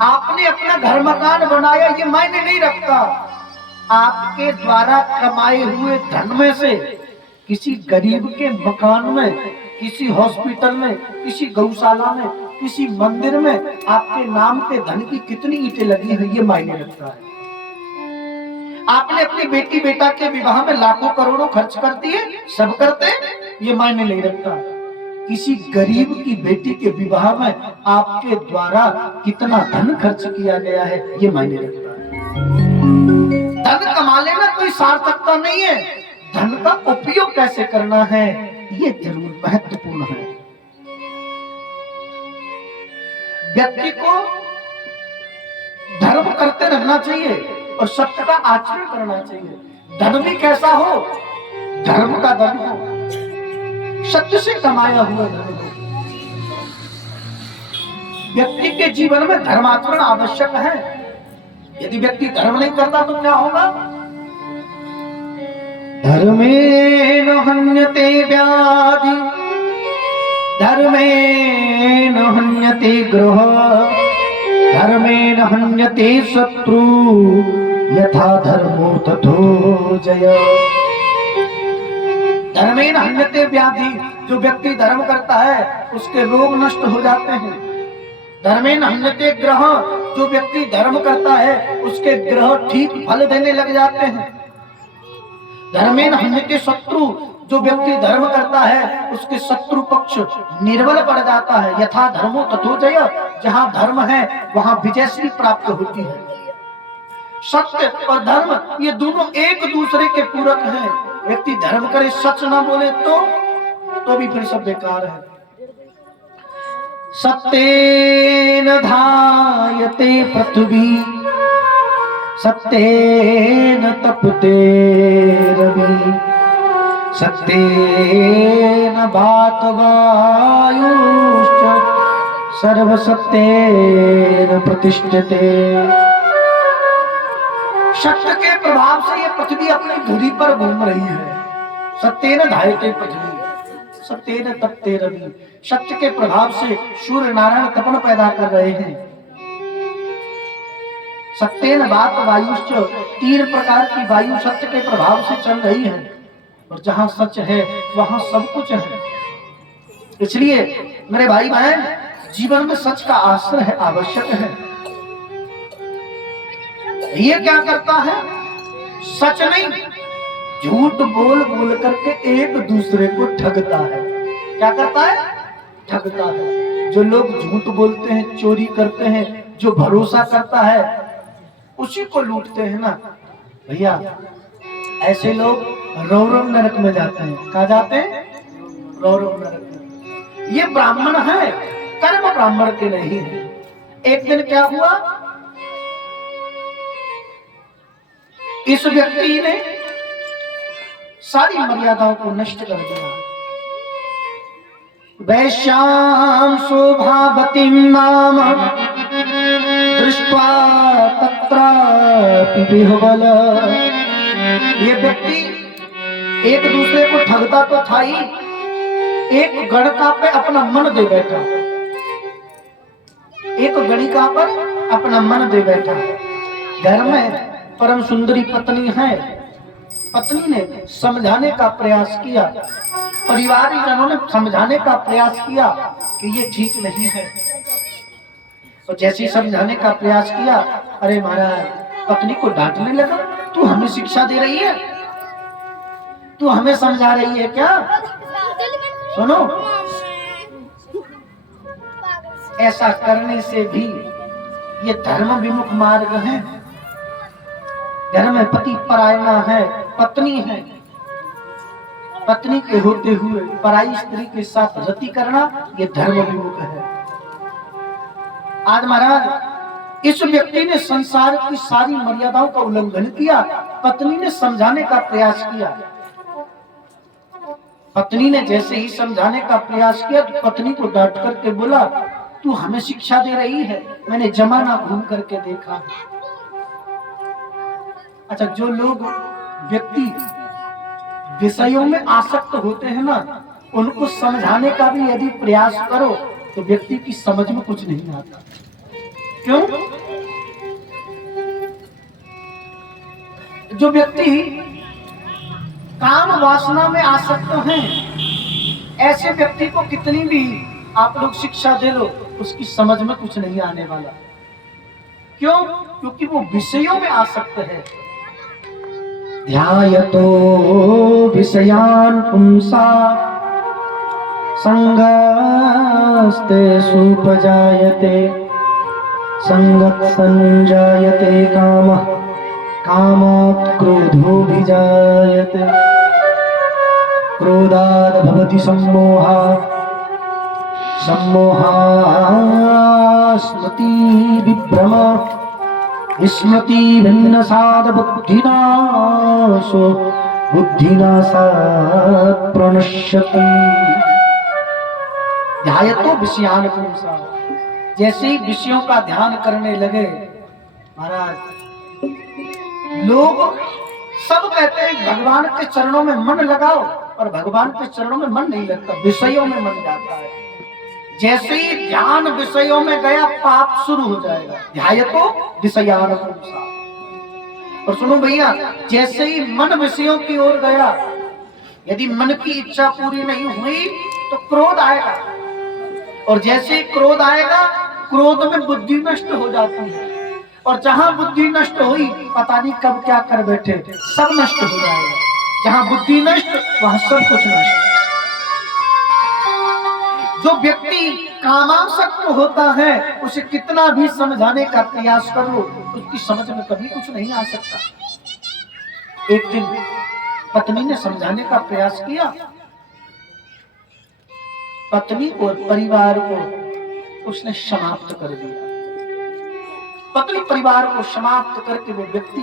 आपने अपना घर मकान बनाया ये मायने नहीं रखता, आपके द्वारा कमाए हुए धन में से किसी गरीब के मकान में, किसी हॉस्पिटल में, किसी गौशाला में, किसी मंदिर में आपके नाम के धन की कितनी ईंटें लगी हैं ये मायने रखता है। आपने अपनी बेटी बेटा के विवाह में लाखों करोड़ों खर्च कर दिए, सब करते ये मायने नहीं रखता, किसी गरीब की बेटी के विवाह में आपके द्वारा कितना धन खर्च किया गया है ये मायने रखता है। धन कमा लेना कोई सार्थकता नहीं है, धन का उपयोग कैसे करना है ये जरूर महत्वपूर्ण है। व्यक्ति को धर्म करते रहना चाहिए और सत्य का आचरण करना चाहिए। धन भी कैसा हो, धर्म का धन हो, सत्य से कमाया हुआ धन हो। व्यक्ति के जीवन में धर्माचरण आवश्यक है। यदि व्यक्ति धर्म नहीं करता तो क्या होगा? धर्मेण हन्यते व्याधि, धर्मेण हन्यते गृह, धर्मेण हन्यते शत्रु, यथा धर्मो तथो जय। धर्मेण हन्यते व्याधि, जो व्यक्ति धर्म करता है उसके रोग नष्ट हो जाते हैं। धर्मेण हन्यते ग्रह, जो व्यक्ति धर्म करता है उसके ग्रह ठीक फल देने लग जाते हैं। धर्मेण हन्यते शत्रु, जो व्यक्ति धर्म करता है उसके शत्रु पक्ष निर्बल पड़ जाता है। यथा धर्मो तथो जय, जहां धर्म है वहां विजयश्री प्राप्त होती है। सत्य और धर्म ये दोनों एक दूसरे के पूरक हैं। व्यक्ति धर्म करे सच ना बोले तो भी फिर सब बेकार है। सत्येन धायते पृथ्वी, सत्येन तपते रवि, सत्येन भात वायुश्च, सर्व सत्येन प्रतिष्ठते। सत्य के प्रभाव से ये पृथ्वी अपनी धुरी पर घूम रही है। सत्येन धायते पृथ्वी, सत्येन तपते रवि, सत्य के प्रभाव से सूर्य नारायण तपन पैदा कर रहे हैं। सत्येन वात वायुश्च, 3 प्रकार की वायु सत्य के प्रभाव से चल रही है। और जहां सच है वहां सब कुछ है। इसलिए मेरे भाई बहन, जीवन में सच का आश्रय है, आवश्यक है। ये क्या करता है? सच नहीं, झूठ बोल बोल करके एक दूसरे को ठगता है। क्या करता है? ठगता है। जो लोग झूठ बोलते हैं, चोरी करते हैं, जो भरोसा करता है उसी को लूटते हैं ना भैया। ऐसे लोग रौरव नरक में जाते हैं। कहा जाते हैं? रौरव नरक में। ये ब्राह्मण है, कर्म ब्राह्मण के नहीं है। एक दिन क्या हुआ, इस व्यक्ति ने सारी मर्यादाओं को नष्ट कर दिया। वैश्याम शोभावतीं नाम दृष्ट्वा तत्रापि विह्वल। ये व्यक्ति एक दूसरे को ठगता तो था ही, एक गणिका पे अपना मन दे बैठा, एक गणिका पर अपना मन दे बैठा। घर में परम सुंदरी पत्नी है, पत्नी ने समझाने का प्रयास किया, परिवारजनों ने समझाने का प्रयास किया कि ये ठीक नहीं है। तो जैसे ही समझाने का प्रयास किया, अरे महाराज, पत्नी को डांटने लगा, तू हमें शिक्षा दे रही है, तू हमें समझा रही है क्या? सुनो, ऐसा करने से भी ये धर्म विमुख मार्ग है। घर में पति परायणा है, पत्नी है, पत्नी के होते हुए पराई स्त्री के साथ रति करना ये धर्म विमुख है। आज महाराज इस व्यक्ति ने संसार की सारी मर्यादाओं का उल्लंघन किया। पत्नी ने समझाने का प्रयास किया। पत्नी ने जैसे ही समझाने का प्रयास किया तो पत्नी को डांट करके बोला, तू हमें शिक्षा दे रही है, मैंने जमाना घूम करके देखा। अच्छा, जो लोग व्यक्ति विषयों में आसक्त होते हैं ना, उनको समझाने का भी यदि प्रयास करो तो व्यक्ति की समझ में कुछ नहीं आता। क्यों? जो व्यक्ति काम वासना में आसक्त हैं, ऐसे व्यक्ति को कितनी भी आप लोग शिक्षा दे लो, उसकी समझ में कुछ नहीं आने वाला। क्यों? क्योंकि वो विषयों में आसक्त है। ध्यायतो विषयान् पुंसा संगस्ते सुपजायते संगत संजायते कामः कामात् क्रोधोऽभिजायते क्रोधाद् भवति सम्मोहात् सम्मोहात् स्मृति विभ्रमा स्मृति भिन्नसाद बुद्धिनाशो बुद्धिनाशात् प्रणश्यति। ध्यायतो विषयान् पुंसा, जैसे ही विषयों का ध्यान करने लगे महाराज, लोग सब कहते हैं भगवान के चरणों में मन लगाओ, और भगवान के चरणों में मन नहीं लगता, विषयों में मन जाता है। जैसे ही ध्यान विषयों में गया पाप शुरू हो जाएगा। ध्यायतो विषयान् पुंसा। और सुनो भैया, जैसे ही मन विषयों की ओर गया, यदि मन की इच्छा पूरी नहीं हुई तो क्रोध आएगा, और जैसे ही क्रोध आएगा, क्रोध में बुद्धि नष्ट हो जाती है, और जहां बुद्धि नष्ट हुई पता नहीं कब क्या कर बैठे, सब नष्ट हो जाएगा। जहां बुद्धि नष्ट वहां सब कुछ नष्ट। जो व्यक्ति कामासक्त होता है, उसे कितना भी समझाने का प्रयास कर लो, उसकी समझ में कभी कुछ नहीं आ सकता। एक दिन पत्नी ने समझाने का प्रयास किया, पत्नी और परिवार को उसने समाप्त कर दिया। पत्नी परिवार को समाप्त करके वो व्यक्ति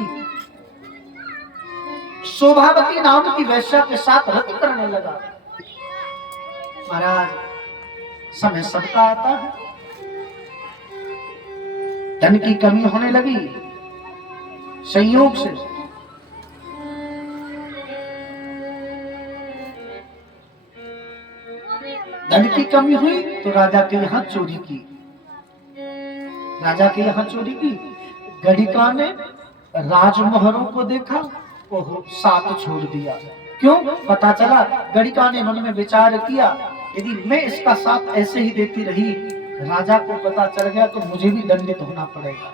शोभावती नाम की वेश्या के साथ रति करने लगा। महाराज, समय सबका आता है, धन की कमी होने लगी, संयोग से धन की कमी हुई तो राजा के यहाँ चोरी की। राजा के यहाँ चोरी की, गणिका ने राजमोहरों को देखा, ओहो, साथ छोड़ दिया। क्यों? पता चला, गणिका ने मन में विचार किया, यदि मैं इसका साथ ऐसे ही देती रही, राजा को पता चल गया तो मुझे भी दंडित होना पड़ेगा।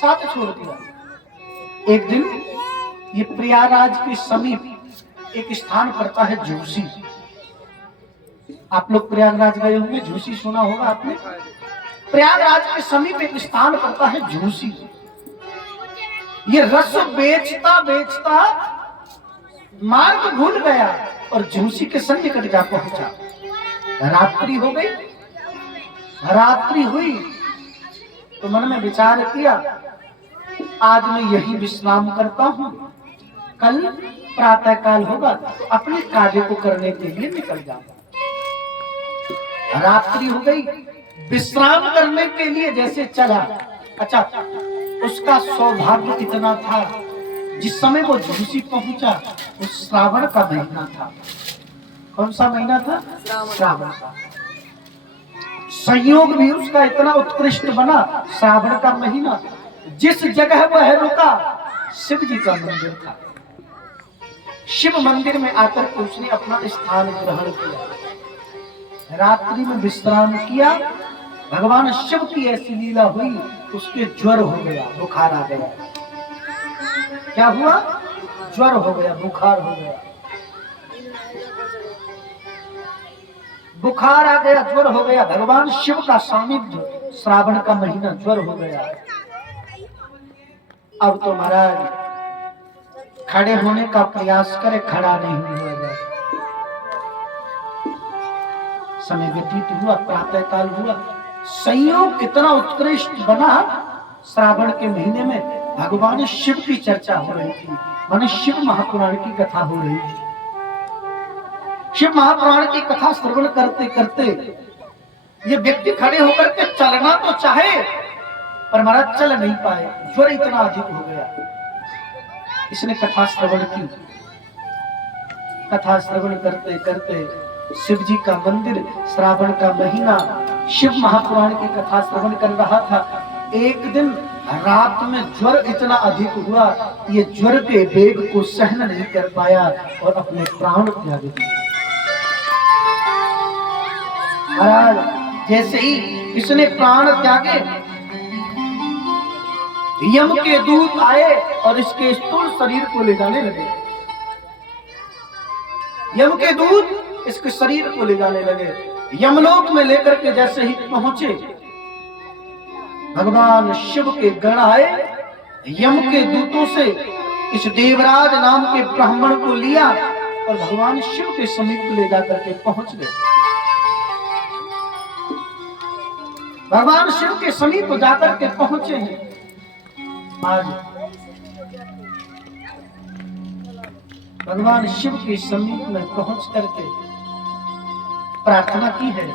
साथ छोड़ दिया। एक दिन ये प्रयागराज के समीप एक स्थान पड़ता है झूसी। आप लोग प्रयागराज गए होंगे, झूसी सुना होगा आपने। प्रयागराज के समीप एक स्थान पड़ता है झूसी। ये रस बेचता बेचता मार्ग भूल गया और झूसी के सन्निकट जा पहुंचा। रात्रि हो गई। रात्रि हुई तो मन में विचार किया, आज मैं यही विश्राम करता हूं, कल प्रातः काल होगा तो अपने कार्य को करने के लिए निकल जाऊंगा। रात्रि हो गई, विश्राम करने के लिए जैसे चला, अच्छा उसका सौभाग्य इतना था, जिस समय वो झूसी पहुंचा उस श्रावण का महीना था। कौन सा महीना था? श्रावण का। संयोग भी उसका इतना उत्कृष्ट बना, श्रावण का महीना। जिस जगह वह रुका शिव जी का मंदिर था। शिव मंदिर में आकर के उसने अपना स्थान ग्रहण किया, रात्रि में विश्राम किया। भगवान शिव की ऐसी लीला हुई, उसके ज्वर हो गया, बुखार आ गया। क्या हुआ? ज्वर हो गया, बुखार हो गया। बुखार आ गया, ज्वर हो गया। भगवान शिव का सानिध्य, श्रावण का महीना, ज्वर हो गया। अब तो महाराज खड़े होने का प्रयास करे, खड़ा नहीं हुआ। समय व्यतीत हुआ, प्रातः काल हुआ, संयोग इतना उत्कृष्ट बना, श्रावण के महीने में भगवान शिव की चर्चा हो रही थी, माने शिव महापुराण की कथा हो रही थी। शिव महापुराण की कथा श्रवण करते करते ये व्यक्ति खड़े होकर के चलना तो चाहे, पर महाराज चल नहीं पाए, ज्वर इतना अधिक हो गया। इसने कथा श्रवण की। कथा श्रवण करते करते शिव जी का मंदिर, श्रावण का महीना, शिव महापुराण की कथा श्रवण कर रहा था। एक दिन रात में ज्वर इतना अधिक हुआ, ये ज्वर के वेग को सहन नहीं कर पाया और अपने प्राण त्याग दिए। महाराज जैसे ही इसने प्राण त्यागे, यम के दूत आए और इसके स्थूल शरीर को ले जाने लगे। यम के दूत इसके शरीर को ले जाने लगे। यमलोक में लेकर के जैसे ही पहुंचे, भगवान शिव के गण आए, यम के दूतों से इस देवराज नाम के ब्राह्मण को लिया और भगवान शिव के समीप ले जाकर के पहुंच गए। भगवान शिव के समीप जाकर के पहुंचे हैं। आज भगवान शिव के समीप में पहुंच करके प्रार्थना की है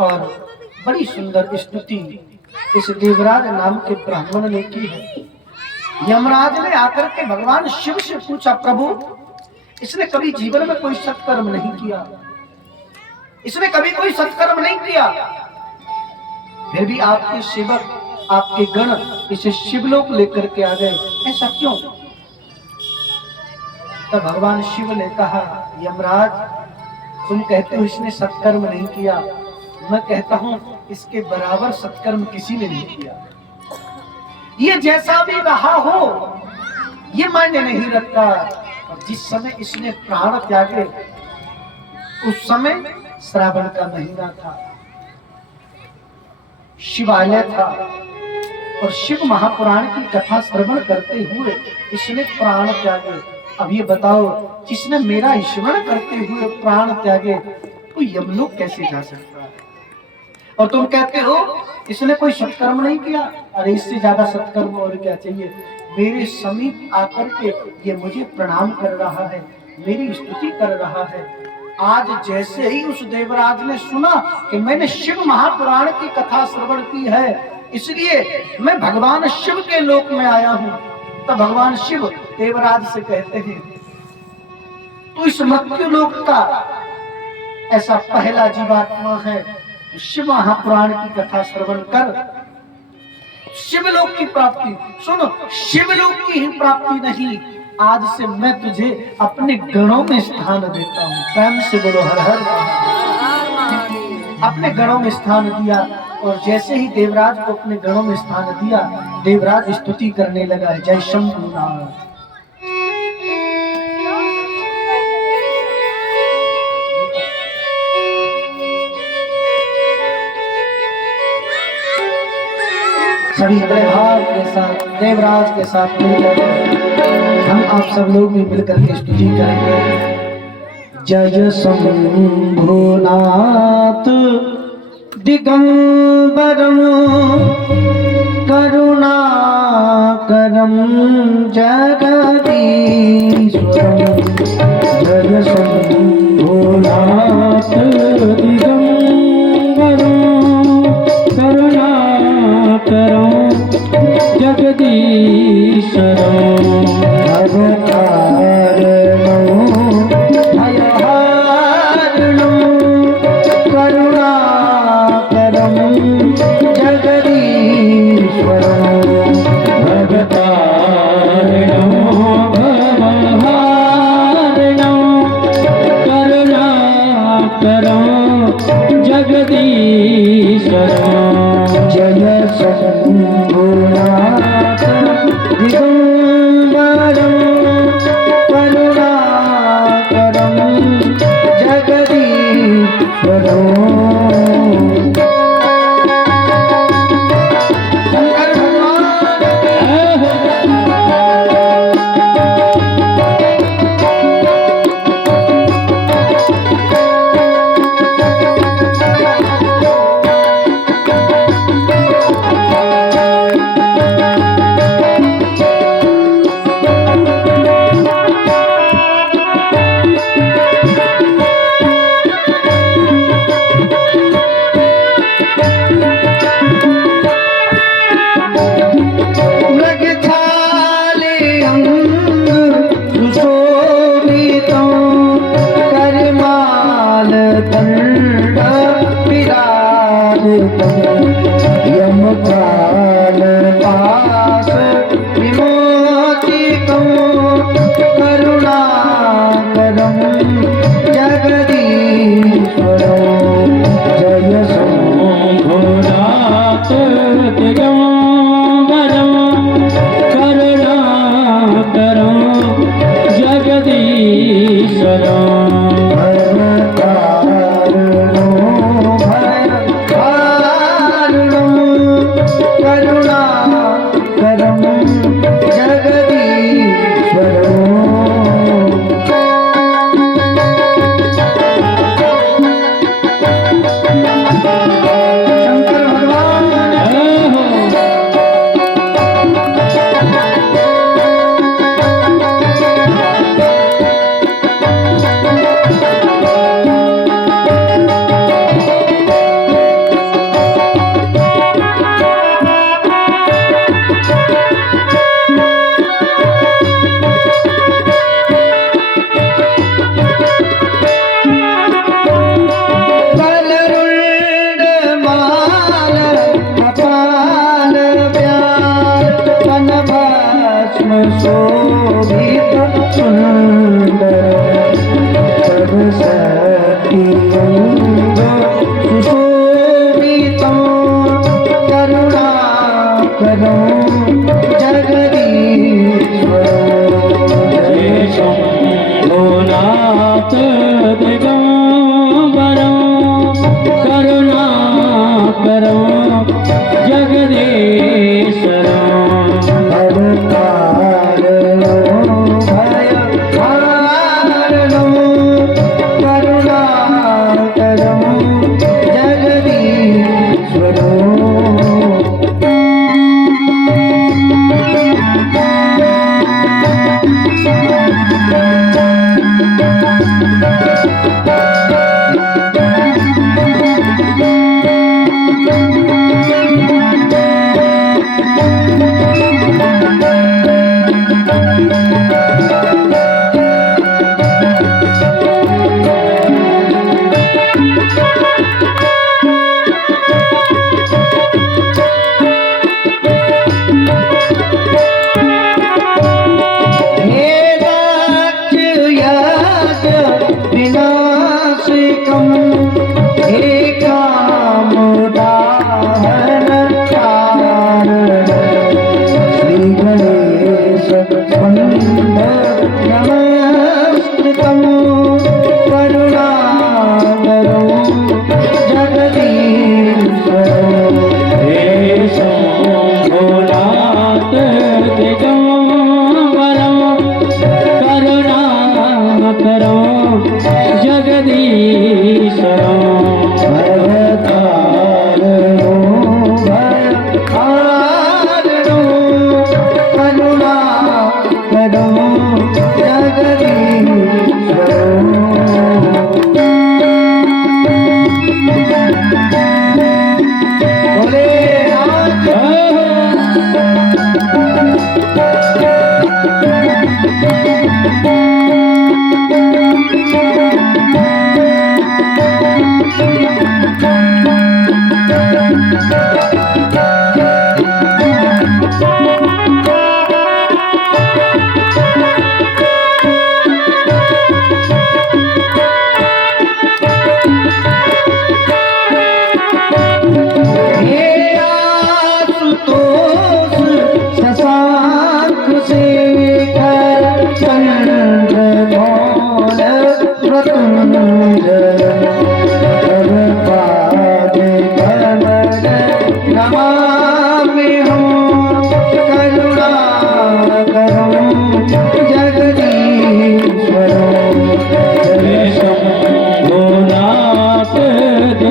और बड़ी सुंदर स्तुति इस देवराज नाम के ब्राह्मण ने की है। यमराज ने आकर के भगवान शिव से पूछा, प्रभु इसने कभी जीवन में कोई सत्कर्म नहीं किया, इसने कभी कोई सत्कर्म नहीं किया, फिर भी आपके सेवक, आपके गण इसे शिवलोक लेकर के आ गए, ऐसा क्यों? तब भगवान शिव ने कहा, यमराज तुम कहते हो इसने सत्कर्म नहीं किया, मैं कहता हूं इसके बराबर सत्कर्म किसी ने नहीं किया। ये जैसा भी रहा हो ये मायने नहीं रखता। और जिस समय इसने प्राण त्यागे उस समय श्रावण का महीना था, शिवालय था और शिव महापुराण की कथा श्रवण करते हुए इसने प्राण त्यागे। अब ये बताओ, जिसने मेरा स्मरण करते हुए प्राण त्यागे तो यमलोक कैसे जा सकता है? और तुम कहते हो इसने कोई सत्कर्म नहीं किया। अरे इससे ज्यादा सत्कर्म और क्या चाहिए? मेरे समीप आकर के ये मुझे प्रणाम कर रहा है, मेरी स्तुति कर रहा है। आज जैसे ही उस देवराज ने सुना कि मैंने शिव महापुराण की कथा श्रवण की है, इसलिए मैं भगवान शिव के लोक में आया हूं, तब भगवान शिव देवराज से कहते हैं, तू इस मृत्यु लोक का ऐसा पहला जीवात्मा है, शिव महापुराण की कथा श्रवण कर शिवलोक की प्राप्ति। सुनो, शिवलोक की ही प्राप्ति नहीं, आज से मैं तुझे अपने गणों में स्थान देता हूँ। प्रेम से बोलो हर हर महादेव। अपने गणों में स्थान दिया और जैसे ही देवराज को अपने गणों में स्थान दिया, देवराज स्तुति करने लगा, जय शंभुनाथ। सभी बड़े भाव के साथ देवराज के साथ मिलकर हम आप सब लोग भी मिलकर के स्तुति करेंगे। जय शंभुनाथ दिगंबरम करुणाकरम जगदीश्वरम। जय शंभुनाथ दिगंबरम करुणाकरम जगदीश्वरम।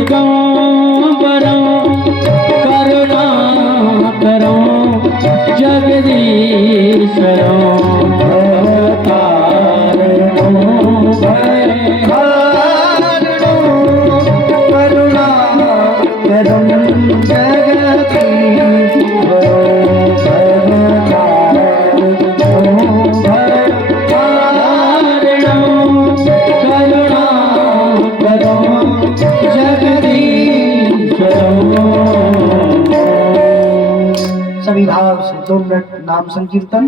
दिगंबरों करुणा करो जगदीश्वरों भवतारणों हारणो करुणा करम जगदीश्वरो सभी भाव से 2 मिनट नाम संकीर्तन।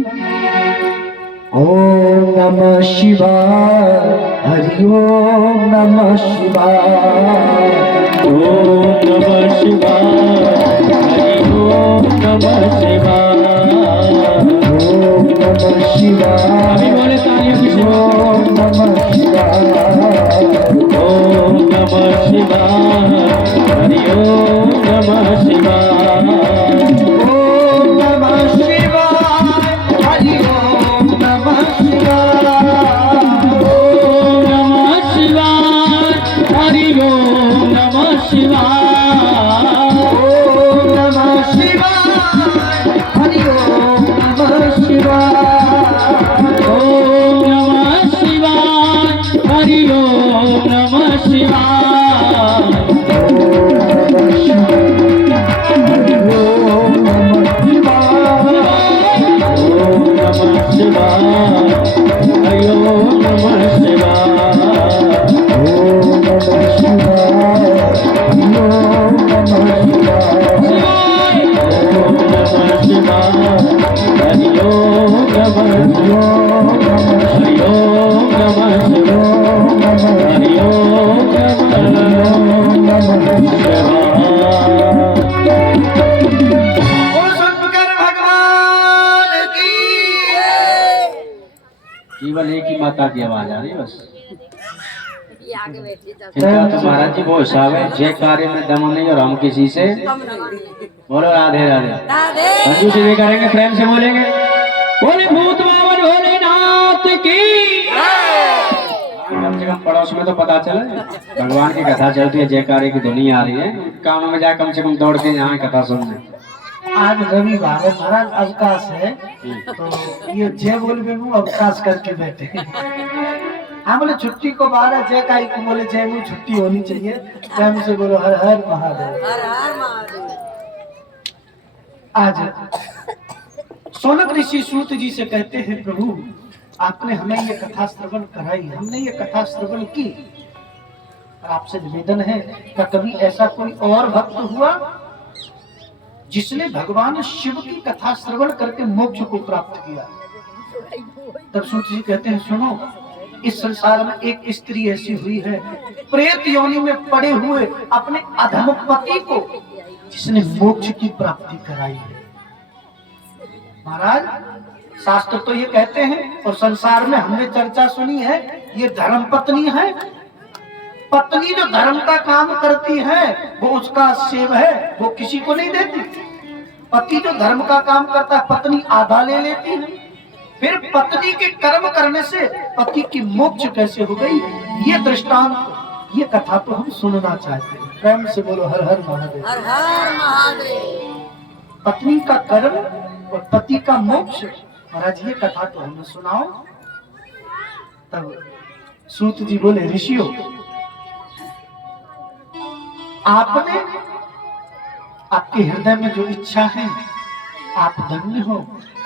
ओम नमः शिवाय, हरि ओम नमः शिवाय, ओम नमः शिवाय, हरि ओम नमः शिवाय, ओम नमः शिवाय, अभी बोले तालियों की ओम नमः शिवाय, ओम नमः शिवाय, हरि ओम नमः शिवाय, ओम नमः शिवाय, हरि ओम नमः शिवाय, ओम नमः शिवाय, हरि ओम नमः शिवाय, ओम नमः शिवाय, हरि ओम नमः शिवाय, ओम नमः शिवाय, हरि ओम नमः शिवाय, ओम नमः शिवाय, ओम नमः शिवाय, हरि ओम नमः शिवाय, ओम नमः शिवाय, ओम नमः शिवाय, ओम नमः शिवाय, हरि ओम नमः शिवाय, हरि ओम नमः शिवाय, हरि ओम नमः शिवाय। ओ शंकर भगवान की केवल एक ही माता की आवाज आ रही है बस। ये आगे बैठी जा इनका तो महाराज जी बहुत साव है, जय कार्य में दम नहीं और हम किसी से कम नहीं बोलो राधे राधे। राधे अंजू से भी करेंगे, प्रेम से बोलेंगे, बोले भूत बावन भोलेनाथ की। कम से कम पड़ोस में तो पता चले भगवान की कथा चलती है, जय कार्य की धुनी आ रही है, काम में जा कम से कम दौड़ के यहाँ कथा सुनने। आज रविवार है महाराज, अवकाश है तो ये जय बोल में वो अवकाश करके बैठे। हम बोले छुट्टी को बाहर जय का को बोले जय में छुट्टी होनी चाहिए, प्रेम से बोलो हर हर महादेव। हर हर महादेव। आज सोनक ऋषि सूत जी से कहते हैं, प्रभु आपने हमें ये कथा श्रवण कराई, हमने ये कथा श्रवण की, और आपसे निवेदन है कि कभी ऐसा कोई और भक्त हुआ जिसने भगवान शिव की कथा श्रवण करके मोक्ष को प्राप्त किया। तब सूत जी कहते हैं, सुनो, इस संसार में एक स्त्री ऐसी हुई है प्रेत योनि में पड़े हुए अपने अधम पति को जिसने मोक्ष की प्राप्ति कराई है। महाराज शास्त्र तो ये कहते हैं और संसार में हमने चर्चा सुनी है, ये धर्म पत्नी है। पत्नी जो धर्म का काम करती है वो उसका सेव है, वो किसी को नहीं देती। पति जो धर्म का काम करता है पत्नी आधा ले लेती है। फिर पत्नी के कर्म करने से पति की मोक्ष कैसे हो गई, ये दृष्टांत, ये कथा तो हम सुनना चाहते हैं। प्रेम से बोलो हर हर महादेव। हर हर महादेव। पत्नी का कर्म और पति का मोक्ष, महाराज ये कथा तो हमें सुनाओ। तब सूत जी बोले, ऋषियों आपने आपके हृदय में जो इच्छा है आप धन्य हो।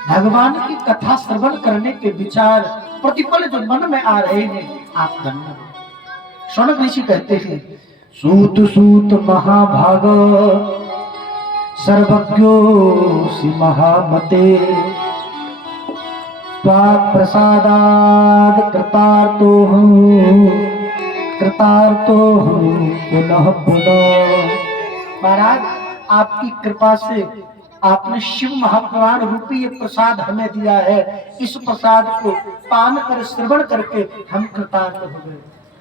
भगवान की कथा श्रवण करने के विचार प्रतिपल जो मन में आ रहे हैं आप धन्य हो। शौनक ऋषि कहते हैं, सूत सूत महाभाग सर्वज्ञोऽसि महामते, प्रसादाद कृतार्थो हूँ पुनः पुनः। महाराज आपकी कृपा से आपने शिव महापुराण रूपी ये प्रसाद हमें दिया है, इस प्रसाद को पान कर श्रवण करके हम कृतार्थ हो गए।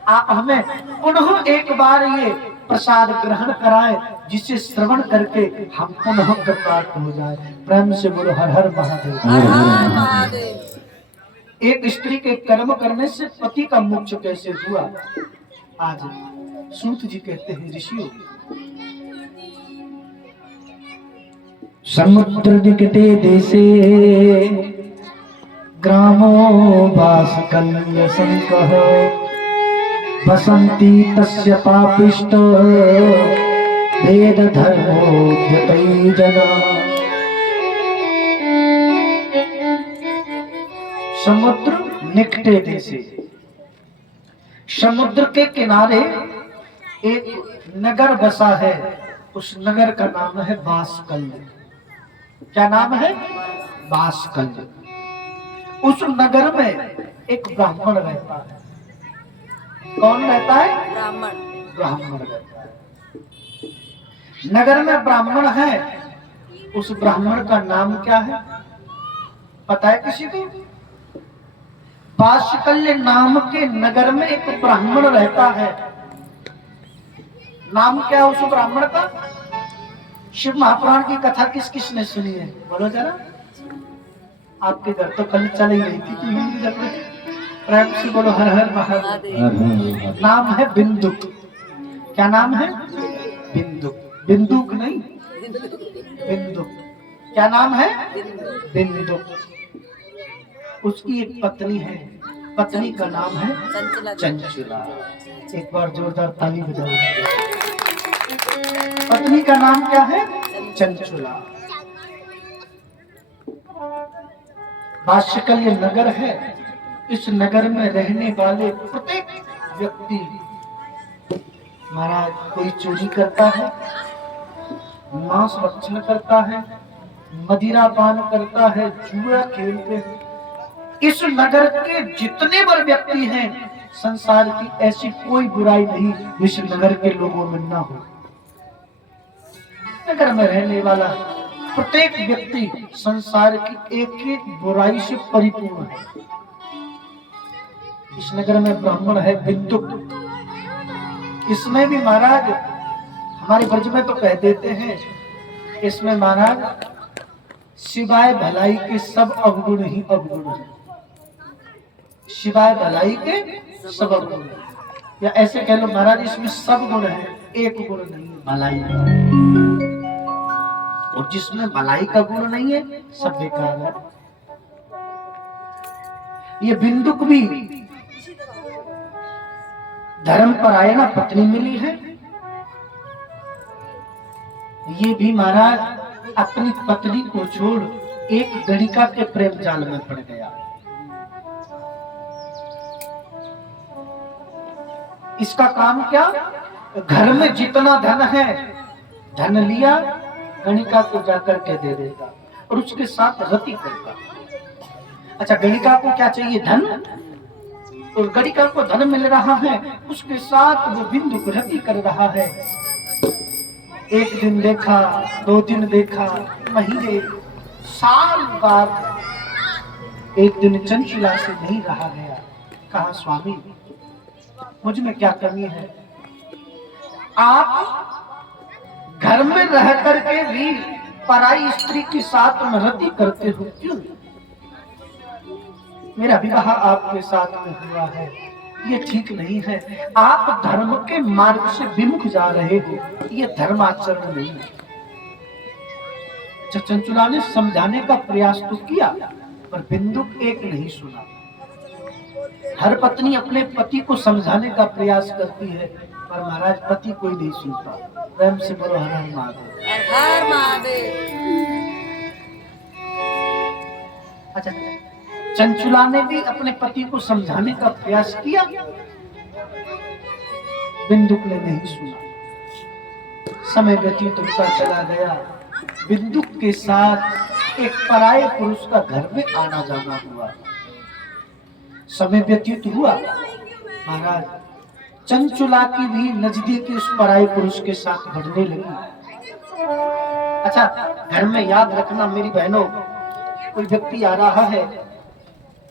आप हमें पुनः एक बार ये प्रसाद ग्रहण कराएं जिसे श्रवण करके हम पुनः कृतार्थ हो जाए। प्रेम से बोलो हर हर महादेव। हर हर महादेव। एक स्त्री के कर्म करने से पति का मोक्ष कैसे हुआ, आज सूत जी कहते हैं ऋषियों, समुद्र निकटे देशे ग्रामो वासकल्य संकः बसंती तस्य पापिष्ट वेद धर्मोद्यतै जना। समुद्र निकटे देशे, समुद्र के किनारे एक नगर बसा है, उस नगर का नाम है वासकल्य। क्या नाम है? वासकल्य। उस नगर में एक ब्राह्मण रहता है। कौन रहता है? ब्राह्मण। ब्राह्मण रहता है। नगर में ब्राह्मण है, उस ब्राह्मण का नाम क्या है पता है किसी को? वासकल्य नाम के नगर में एक ब्राह्मण रहता है। नाम क्या उस ब्राह्मण का? शिव महापुराण की कथा किस किस ने सुनी है? बोलो जरा। आपके घर तो कल चल ही रही थी प्रेम से बोलो हर हर महादेव। नाम है बिंदुक। क्या नाम है? बिंदुक। बिंदुक नहीं, बिंदुक। क्या नाम है? बिंदुक। उसकी एक पत्नी है, पत्नी का नाम है चंचला। एक बार जोरदार ताली बजाओ। पत्नी का नाम क्या है? चंचला। वासकल्य नगर है। इस नगर में रहने वाले प्रत्येक व्यक्ति, महाराज, कोई चोरी करता है, मांस भक्षण करता है, मदिरा पान करता है, जुआ खेलते हैं। इस नगर के जितने बड़े व्यक्ति हैं, संसार की ऐसी कोई बुराई नहीं इस नगर के लोगों में ना हो। नगर में रहने वाला प्रत्येक व्यक्ति संसार की एक एक बुराई से परिपूर्ण है। इस नगर में ब्राह्मण है बिंदुक। इसमें भी महाराज, हमारे ब्रज में तो कह देते हैं, इसमें महाराज सिवाय भलाई के सब अवगुण ही अवगुण है। सिवाय भलाई के सब अवगुण है, या ऐसे कह लो महाराज, इसमें सब गुण है, एक गुण नहीं है, भलाई का। और जिसमें भलाई का गुण नहीं है, सब बेकार है। ये बिंदुक भी धर्म पर आए ना, पत्नी मिली है। ये भी महाराज अपनी पत्नी को छोड़ एक गणिका के प्रेम जाल में पड़ गया। इसका काम क्या? घर में जितना धन है, धन लिया, गणिका को जाकर के दे देगा और उसके साथ रति करता। अच्छा, गणिका को क्या चाहिए? धन। और गणिका को धन मिल रहा है, उसके साथ वो बिंदु रति कर रहा है। एक दिन देखा, 2 दिन देखा, महीने, साल बाद एक दिन चंचला से नहीं रहा गया। कहा, स्वामी मुझ में क्या कमी है? आप घर में रह करके भी पराई स्त्री के साथ में रति करते हो, क्यों? मेरा विवाह आपके साथ में हुआ है, ये ठीक नहीं है। आप धर्म के मार्ग से विमुख जा रहे हो, ये धर्माचरण नहीं है। चंचला ने समझाने का प्रयास तो किया, पर बिंदुक एक नहीं सुना। हर पत्नी अपने पति को समझाने का प्रयास करती है, पर महाराज पति कोई नहीं सुनता। प्रेम से बोलो हर हर महादेव। हर महादेव। अच्छा, चंचला ने भी अपने पति को समझाने का प्रयास किया, बिंदुक ने नहीं सुना। समय व्यतीत होता चला गया। बिंदुक के साथ एक पराये पुरुष का घर में आना जाना हुआ। समय व्यतीत हुआ, महाराज चंचला की भी नजदीकी उस पराये पुरुष के साथ बढ़ने लगी। अच्छा, घर में याद रखना मेरी बहनों, कोई व्यक्ति आ रहा है,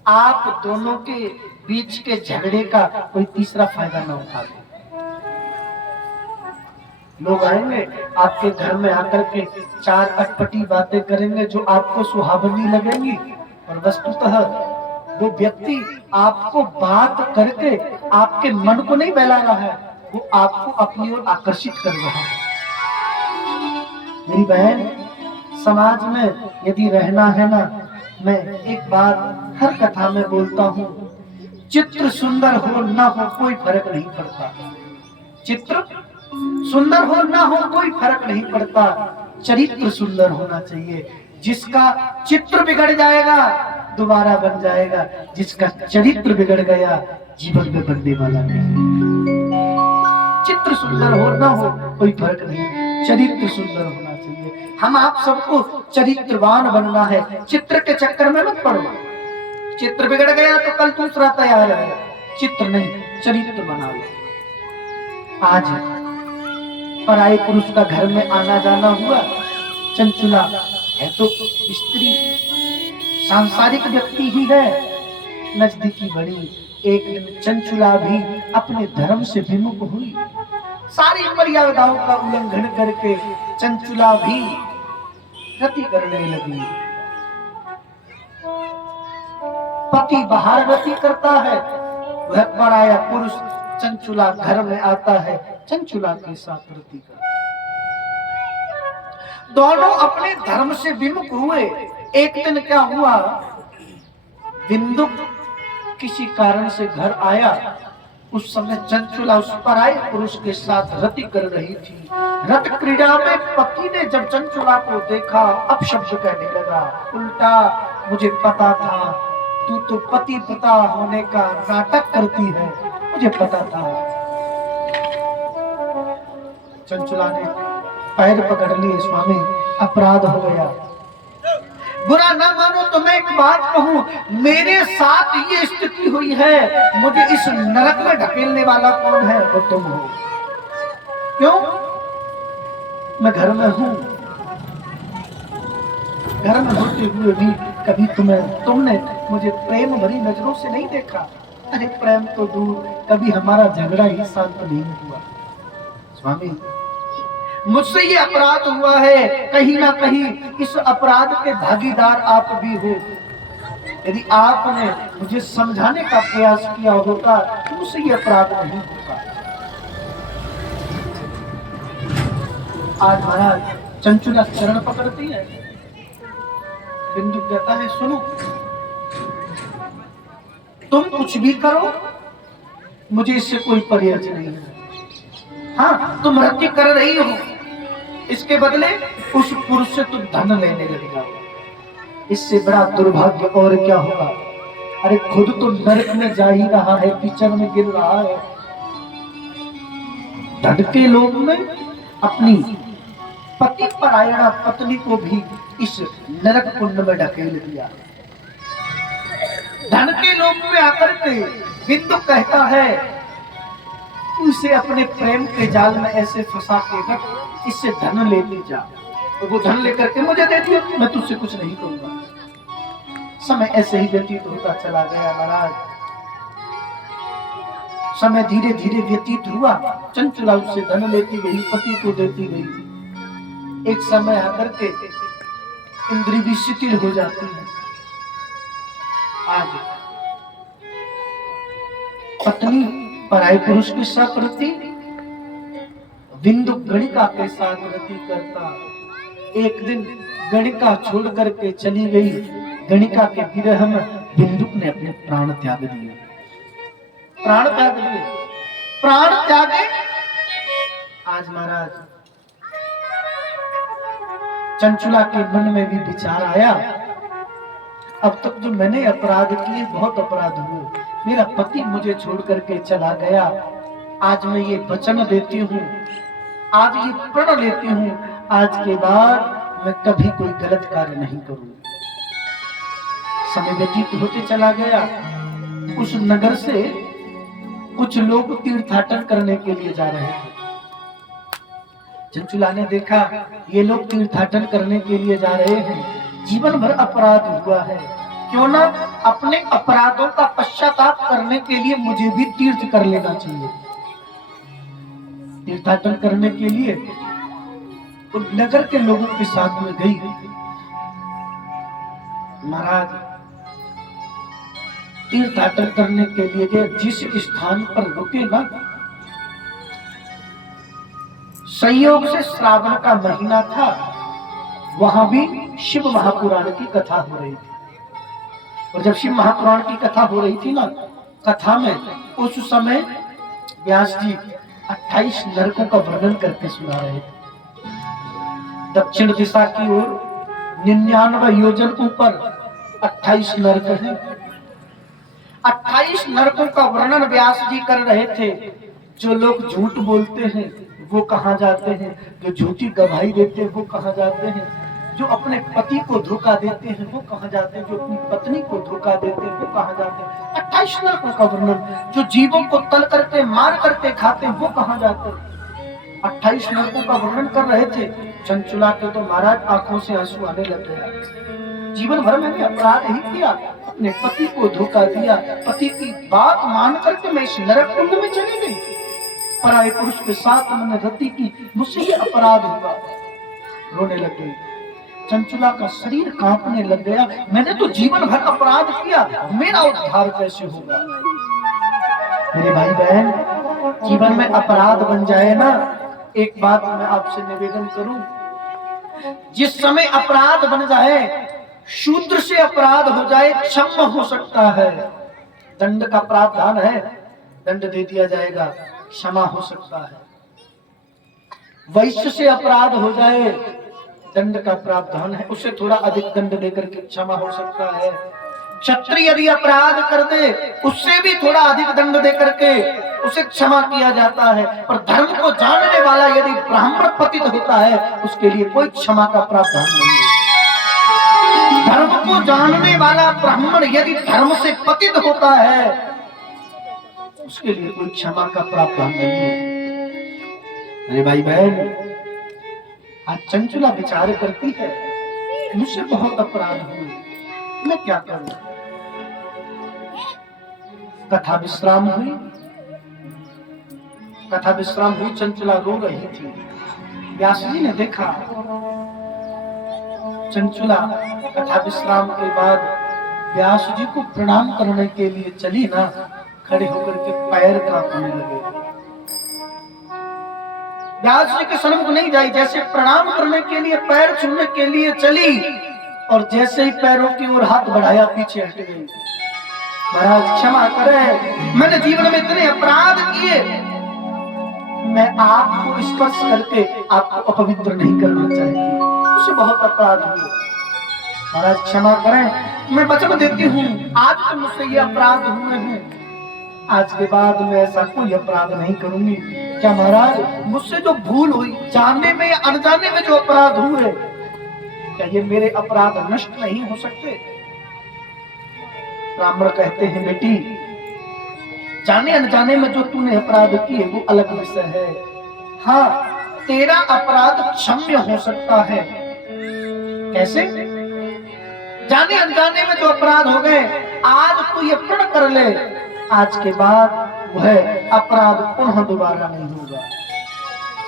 आप दोनों के बीच के झगड़े का कोई तीसरा फायदा न उठा ले। लोग आएंगे आपके घर में आकर के 4 अटपटी बातें करेंगे जो आपको सुहावनी लगेंगी, और वस्तुतः वो व्यक्ति आपको बात करके आपके मन को नहीं बहला रहा है, वो आपको अपनी ओर आकर्षित कर रहा है। मेरी बहन, समाज में यदि रहना है ना, मैं एक बात हर कथा में बोलता हूँ, चित्र सुंदर हो ना हो कोई फर्क नहीं पड़ता। चित्र सुंदर हो ना हो कोई फर्क नहीं पड़ता, चरित्र सुंदर होना चाहिए। जिसका चित्र बिगड़ जाएगा दोबारा बन जाएगा, जिसका चरित्र बिगड़ गया जीवन में बनने वाला नहीं। चित्र सुंदर हो ना हो कोई फर्क नहीं, चरित्र सुंदर होना चाहिए। हम आप सबको चरित्रवान बनना है, चित्र के चक्कर में मत पड़ो। चित्र बिगड़ गया तो कल दूसरा तैयार है, चित्र नहीं चरित्र बना लो। आज पराये पुरुष का घर में आना जाना हुआ, चंचुला है तो स्त्री सांसारिक व्यक्ति ही है, नजदीकी बड़ी। एक दिन चंचुला भी अपने धर्म से विमुख हुई, सारी मर्यादाओं का उल्लंघन करके चंचुला भी रति करने लगी। पति बाहर रति करता है, वह पराया पुरुष चंचुला घर में आता है, चंचुला के साथ रति करता है। दोनों अपने धर्म से विमुख हुए। एक दिन क्या हुआ, बिंदु किसी कारण से घर आया। उस समय चंचुला उस पराये पुरुष के साथ रति कर रही थी। रत क्रीड़ा में पति ने जब चंचुला को देखा, अपशब्द कहने लगा, उल्टा मुझे पता था तू तो पति पिता होने का नाटक करती है, मुझे पता था। चंचुला ने पैर पकड़ लिए, स्वामी अपराध हो गया, बुरा ना मानो तो मैं एक बात कहूं, मेरे साथ ये स्थिति हुई है, मुझे इस नरक में ढकेलने वाला कौन है? वो तुम हो। क्यों? मैं घर में हूं, घर में होते हुए भी कभी तुमने मुझे प्रेम भरी नजरों से नहीं देखा। अरे प्रेम तो दूर, कभी हमारा झगड़ा ही शांत नहीं हुआ। स्वामी मुझसे ये अपराध हुआ है, कहीं ना कहीं इस अपराध के भागीदार आप भी हो। यदि आपने मुझे समझाने का प्रयास किया होता तो मुझसे ये अपराध नहीं होता। आज महाराज चंचुला चरण पकड़ती है, बिंदु कहता है सुनो, तुम कुछ भी करो मुझे इससे कोई पर्याय नहीं है। हाँ, तुम रति कर रही हो, इसके बदले उस पुरुष से तुम धन लेने लग जाओ, इससे बड़ा दुर्भाग्य और क्या होगा। अरे खुद तो नरक में जा ही रहा है, कीचड़ में गिर रहा है, धन के लोभ में अपनी पति परायणा पत्नी को भी इस नरक कुंड में ढकेल दिया। धन के लोभ में आकर के बिंदु कहता है उसे अपने प्रेम के जाल में ऐसे फंसा के रख, इससे धन ले ली जा। तो वो धन लेकर के मुझे दे दिया, मैं तुझसे कुछ नहीं कहूंगा। समय ऐसे ही व्यतीत होता चला गया महाराज। समय धीरे धीरे व्यतीत हुआ, चंचुला उससे धन लेती गई, पति को देती गई। एक समय आकर के इंद्रिय भी शिथिल हो जाती है। आज पत्नी पराये पुरुष के साथ रति, बिंदु गणिका के साथ रति करता। एक दिन गणिका छोड़ करके चली गई, गणिका के विरह में बिंदु ने अपने प्राण त्याग दिए। प्राण त्याग दिए, प्राण त्यागे। आज महाराज चंचुला के मन में भी विचार आया, अब तक जो मैंने अपराध किए बहुत अपराध हुए, मेरा पति मुझे छोड़ करके चला गया। आज मैं ये वचन देती हूँ, आज ये प्रण लेती हूँ, आज के बाद मैं कभी कोई गलत कार्य नहीं करूंगी। समय व्यतीत होते चला गया। उस नगर से कुछ लोग तीर्थाटन करने के लिए जा रहे थे। चंचुला ने देखा ये लोग तीर्थाटन करने के लिए जा रहे हैं, जीवन भर अपराध हुआ है, क्यों ना अपने अपराधों का पश्चाताप करने के लिए मुझे भी तीर्थ कर लेना चाहिए। तीर्थाटन करने के लिए उन नगर के लोगों के साथ में गई। महाराज तीर्थयात्रा करने के लिए गए, जिस स्थान पर रुके ना, संयोग से श्रावण का महीना था, वहां भी शिव महापुराण की कथा हो रही थी। और जब शिव महापुराण की कथा हो रही थी ना, कथा में उस समय व्यास जी 28 नरकों का वर्णन करके सुना रहे थे। दक्षिण दिशा की ओर 99 योजन ऊपर 28 नरक हैं। 28 नरकों का वर्णन व्यास जी कर रहे थे। जो लोग झूठ बोलते हैं वो कहाँ जाते हैं, जो झूठी गवाही देते हैं वो कहाँ जाते हैं, जो अपने पति को धोखा देते हैं वो कहाँ जाते हैं, जो अपनी पत्नी को धोखा देते हैं वो कहाँ जाते हैं। 28 नरकों का वर्णन। जो जीवों को तल करके मार करके खाते हैं वो कहाँ जाते हैं। 28 नरकों का वर्णन कर रहे थे। चंचुला के तो महाराज आंखों से आंसू आने लग गया। जीवन भर मैंने अपराध ही किया, अपने पति को धोखा दिया, पति की बात मान करके मैं इस नरक कुंड में चली गई, पराये पुरुष के साथ मैंने रति की, मुझसे ये अपराध हुआ। रोने लग गई। चंचुला का शरीर कांपने लग गया। मैंने तो जीवन भर अपराध किया, मेरा उद्धार कैसे होगा। मेरे भाई बहन, जीवन में अपराध बन जाए ना, एक बात मैं आपसे निवेदन करूं, जिस समय अपराध बन जाए, शूद्र से अपराध हो जाए, क्षमा हो सकता है। दंड का प्रावधान है, दंड दे दिया जाएगा, क्षमा हो सकता है। वैश्य से अपराध हो जाए, दंड का प्रावधान है, उसे थोड़ा अधिक दंड देकर के क्षमा हो सकता है। क्षत्रिय यदि अपराध कर दे, उससे भी थोड़ा अधिक दंड देकर के उसे क्षमा किया जाता है। पर धर्म को जानने वाला यदि ब्राह्मण पतित होता है, उसके लिए कोई क्षमा का प्रावधान नहीं है। धर्म को जानने वाला ब्राह्मण यदि धर्म से पतित होता है, उसके लिए कोई क्षमा का प्रावधान नहीं है। अरे भाई बहन, आज चंचुला विचार करती है, मुझसे बहुत अपराध हुए, मैं क्या करूं। कथा विश्राम हुई, कथा विश्राम हुई, चंचुला रो रही थी। व्यास जी ने देखा चंचुला कथा विश्राम के बाद व्यास जी को प्रणाम करने के लिए चली ना, खड़े होकर के पैर कांपने लगे। व्यास जी के सन्मुख नहीं जाई, जैसे प्रणाम करने के लिए, पैर छूने के लिए चली, और जैसे ही पैरों की ओर हाथ बढ़ाया, पीछे हट गई। महाराज क्षमा करें, मैंने जीवन में इतने अपराध किए, मैं आपको स्पर्श करके आपको अपवित्र नहीं करना चाहती, मुझसे बहुत अपराध हुए। महाराज क्षमा करें, मैं वचन देती हूँ, आज तो मुझसे ये अपराध हुए हैं, आज के बाद मैं ऐसा कोई अपराध नहीं करूंगी। क्या महाराज, मुझसे जो भूल हुई, जानने में या अनजाने में जो अपराध हुए, क्या ये मेरे अपराध नष्ट नहीं हो सकते। ब्राह्मण कहते हैं, बेटी, जाने अनजाने में जो तूने अपराध किए वो अलग विषय है। हाँ, तेरा अपराध क्षम्य हो सकता है। कैसे? जाने अनजाने में जो अपराध हो गए, आज तू ये प्रण कर ले, आज के बाद वह अपराध पुनः दोबारा नहीं होगा।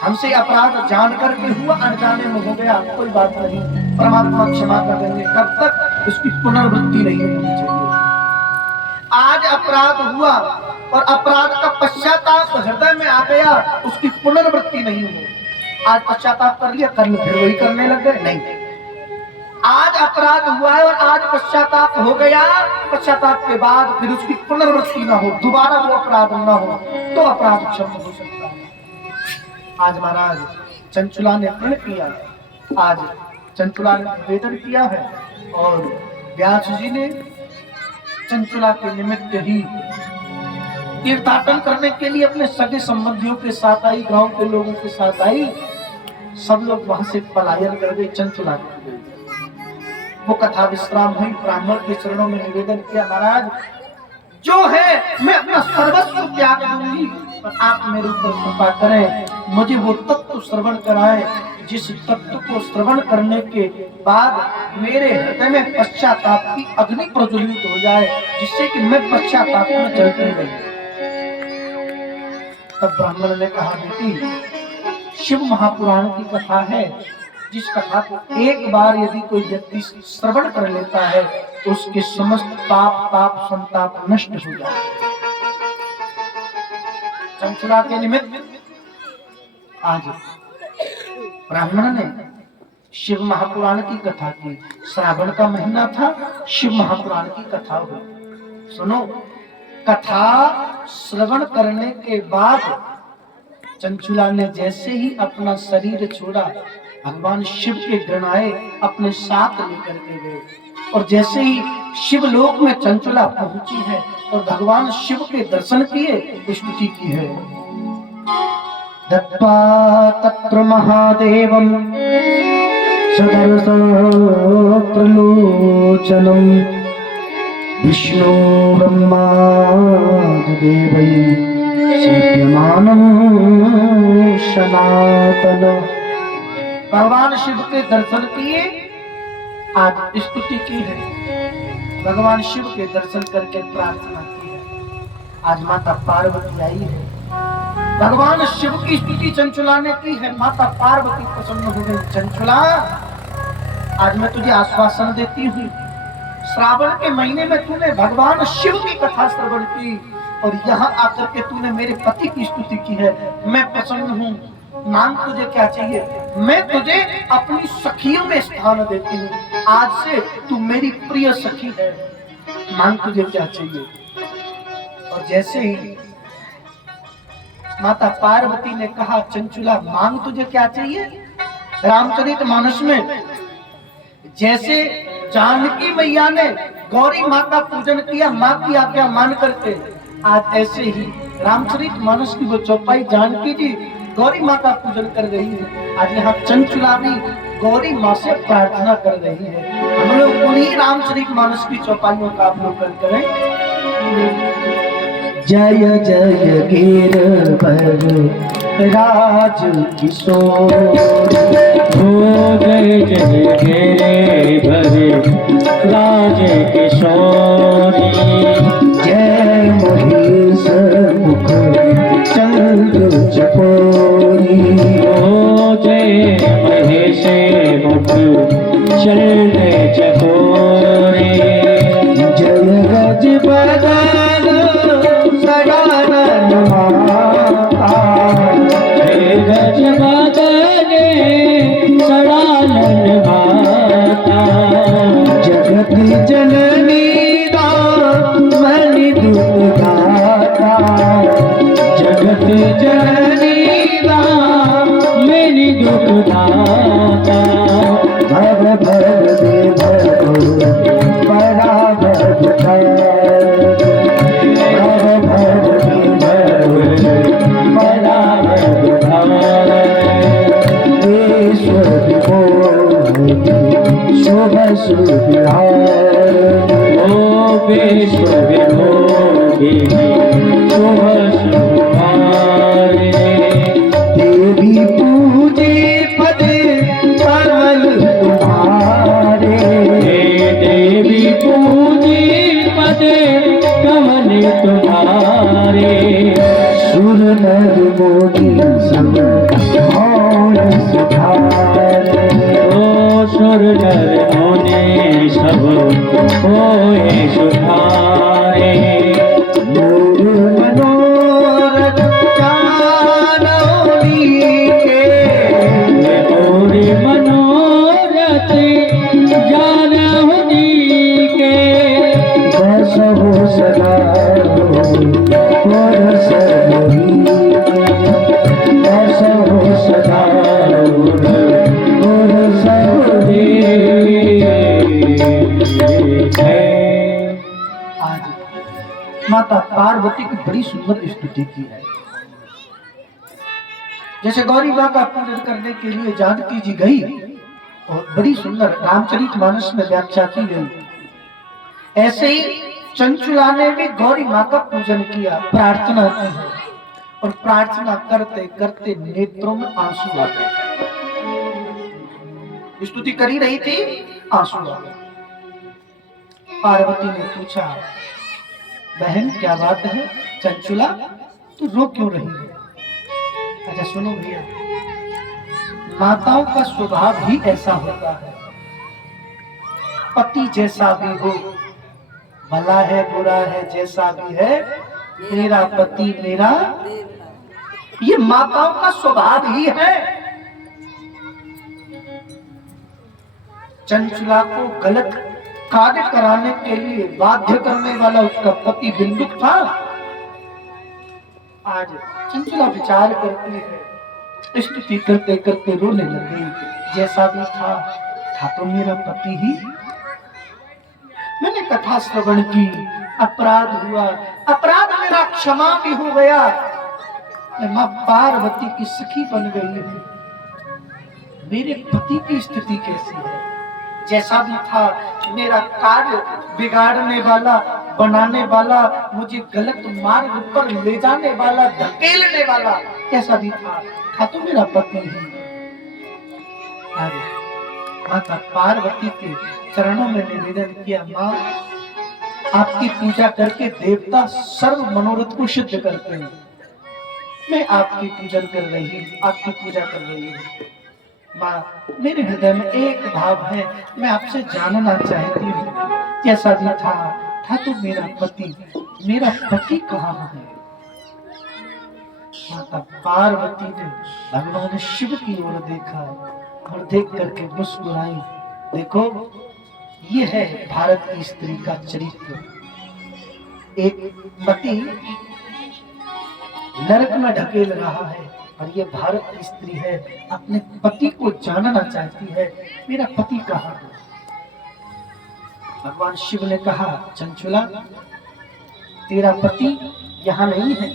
हमसे अपराध जान करके हुआ, अनजाने में हो गया, कोई बात नहीं, परमात्मा क्षमा कर देंगे, कब तक उसकी पुनर्वृत्ति नहीं होनी चाहिए। आज अपराध हुआ और अपराध का पश्चाताप हृदय में आ गया, उसकी पुनर्वृत्ति नहीं हुई। आज पश्चाताप कर लिया, कल फिर वही करने लग गए, नहीं। आज अपराध हुआ है और आज पश्चाताप हो गया, पश्चाताप के बाद फिर उसकी पुनर्वृत्ति ना हो, दोबारा वो अपराध ना हो, तो अपराध क्षमा हो सकता है। आज महाराज चंचुला ने प्रण किया, आज चंचुला ने निवेदन किया है, और व्यास जी ने चंचुला के निमित्त ही तीर्थाटन करने के लिए अपने सगे संबंधियों के साथ आई, गांव के लोगों के साथ आई। सब लोग वहां से पलायन कर गए, चंचुला कर गई। वो कथा विश्राम हुई, ब्राह्मण के चरणों में निवेदन किया, महाराज जो है मैं अपना सर्वस्व त्याग दूंगी, पर आप मेरे ऊपर कृपा करें, मुझे वो तत्व श्रवण कराएं, जिस तत्व को श्रवण करने के बाद मेरे हृदय में पश्चाताप की अग्नि प्रज्वलित हो जाए, जिससे कि मैं पश्चाताप में जलती रही। तब ब्राह्मण ने कहा, बेटी, शिव महापुराण की कथा है, जिस कथा को एक बार यदि कोई व्यक्ति श्रवण कर लेता है, उसके समस्त पाप ताप संताप नष्ट हो जाए। चंचला के निमित्त आज ब्राह्मण ने शिव महापुराण की कथा की। श्रावण का महीना था, शिव महापुराण की कथा हुई। सुनो, कथा श्रवण करने के बाद चंचुला ने जैसे ही अपना शरीर छोड़ा, भगवान शिव के गण आए, अपने साथ लेकर के गए। और जैसे ही शिवलोक में चंचुला पहुंची है और भगवान शिव के दर्शन किए, स्तुति की है। दत्त्वा तत्र महादेवं सदर्शनप्रलोचनं विष्णु ब्रह्मादिदेवै सेव्यमानं सनातन। भगवान शिव के दर्शन किए, आज स्तुति की है। भगवान शिव के दर्शन करके प्रार्थना की है। आज माता पार्वती आई है, भगवान शिव की स्तुति चंचुला ने की है। माता पार्वती प्रसन्न हो गई। चंचुला, आज मैं तुझे आश्वासन देती हूँ, श्रावण के महीने में तूने भगवान शिव की कथा श्रवण की और यहाँ आकर के तूने मेरे पति की स्तुति की है। मैं प्रसन्न हूँ। मांग तुझे क्या चाहिए? मैं तुझे अपनी सखियों में स्थान देती हूँ। आज से तू मेरी प्रिय सखी है। मांग तुझे क्या चाहिए? और जैसे ही माता पार्वती ने कहा, चंचुला मांग तुझे क्या चाहिए? रामचरितमानस में जैसे जानकी मैया ने गौरी माँ का पूजन किया, माँ की आज्ञा मान करके, आज ऐसे ही रामचरितमानस की वो चौपाई जानकी जी गौरी माँ का पूजन कर रही है। आज यहाँ चंचुला भी गौरी माँ से प्रार्थना कर रही है। हम लोग उन्हीं रामचरितमानस की चौपाइयों का अवलोकन करें। जय जय गिरवर राज किशोर, हो जय जय गिरवर राज किशोरी। जय महेश मुख चंद्र चकोरी। हो जय महेश मुख चंद्र चकोरी। जय गज बदन सदानंद माता। जय गज बदने सदानंद माता। जगत जननी दामनि दुर्गाता। जगत जननी दामिनी दुखदाता। भव भव देव पराभव भव भव देव पराभव भव। ईश्वर शोभ सुविहार। ओ विश्व विभोगी शुभ शुभारे। देवी पूजे पदे कमल तुम्हारे। हे देवी पूजी पदे कमल तुम्हारे। सुर नर मोदी सब और सुधारे। ओ सुर नर मुनि सब होए सुधारे। मोर मनोरथ जानौनी के। मोर मनोरथ जानहुनी के। बस हो सदा और सरमही। बस हो सदा और सरमही। आज माता पार्वती की बड़ी सुंदर स्तुति की है। जैसे गौरी माँ का पूजन करने के लिए जानकी जी गई और बड़ी सुंदर रामचरितमानस में व्याख्या की गई, ऐसे ही चंचुला ने भी गौरी माँ का पूजन किया, प्रार्थना की है। और प्रार्थना करते करते नेत्रों में आंसू आ गए। स्तुति करी रही थी, आंसू आ गए। पार्वती ने पूछा, बहन क्या बात है? चंचुला तू रो क्यों रही है? अच्छा सुनो भैया, माताओं का स्वभाव ही ऐसा होता है। पति जैसा भी हो, भला है बुरा है जैसा भी है, मेरा पति मेरा, देवता। ये माताओं का स्वभाव ही है। चंचला को गलत कार्य कराने के लिए बाध्य करने वाला उसका पति बिंदुक था। आज चंचला विचार करती है, स्तुति करते करते रोने लगी। जैसा भी था तो मेरा पति ही। मैंने कथा श्रवण की, अपराध हुआ, अपराध मेरा क्षमा भी हो गया। मैं मां पार्वती की सखी बन गई हूं। मेरे पति की स्थिति कैसी है? जैसा भी था, मेरा कार्य बिगाड़ने वाला, बनाने वाला, मुझे गलत मार्ग पर ले जाने वाला, धकेलने वाला, कैसा भी था तो मेरा पति ही। माता पार्वती के चरणों में निवेदन किया, माँ आपकी पूजा करके देवता सर्व मनोरथ को सिद्ध करते हैं। मैं आपकी पूजन कर रही हूँ, आपकी पूजा कर रही हूँ। माँ मेरे हृदय में एक भाव है, मैं आपसे जानना चाहती हूँ, कैसा भी था तो मेरा पति कहाँ है? माता पार्वती ने भगवान शिव की ओर देखा और देख करके मुस्कुराई। देखो ये है भारत की स्त्री का चरित्र। एक पति नरक में ढकेल रहा है और ये भारत की स्त्री है, अपने पति को जानना चाहती है, मेरा पति कहाँ है? भगवान शिव ने कहा, चंचुला तेरा पति यहाँ नहीं है।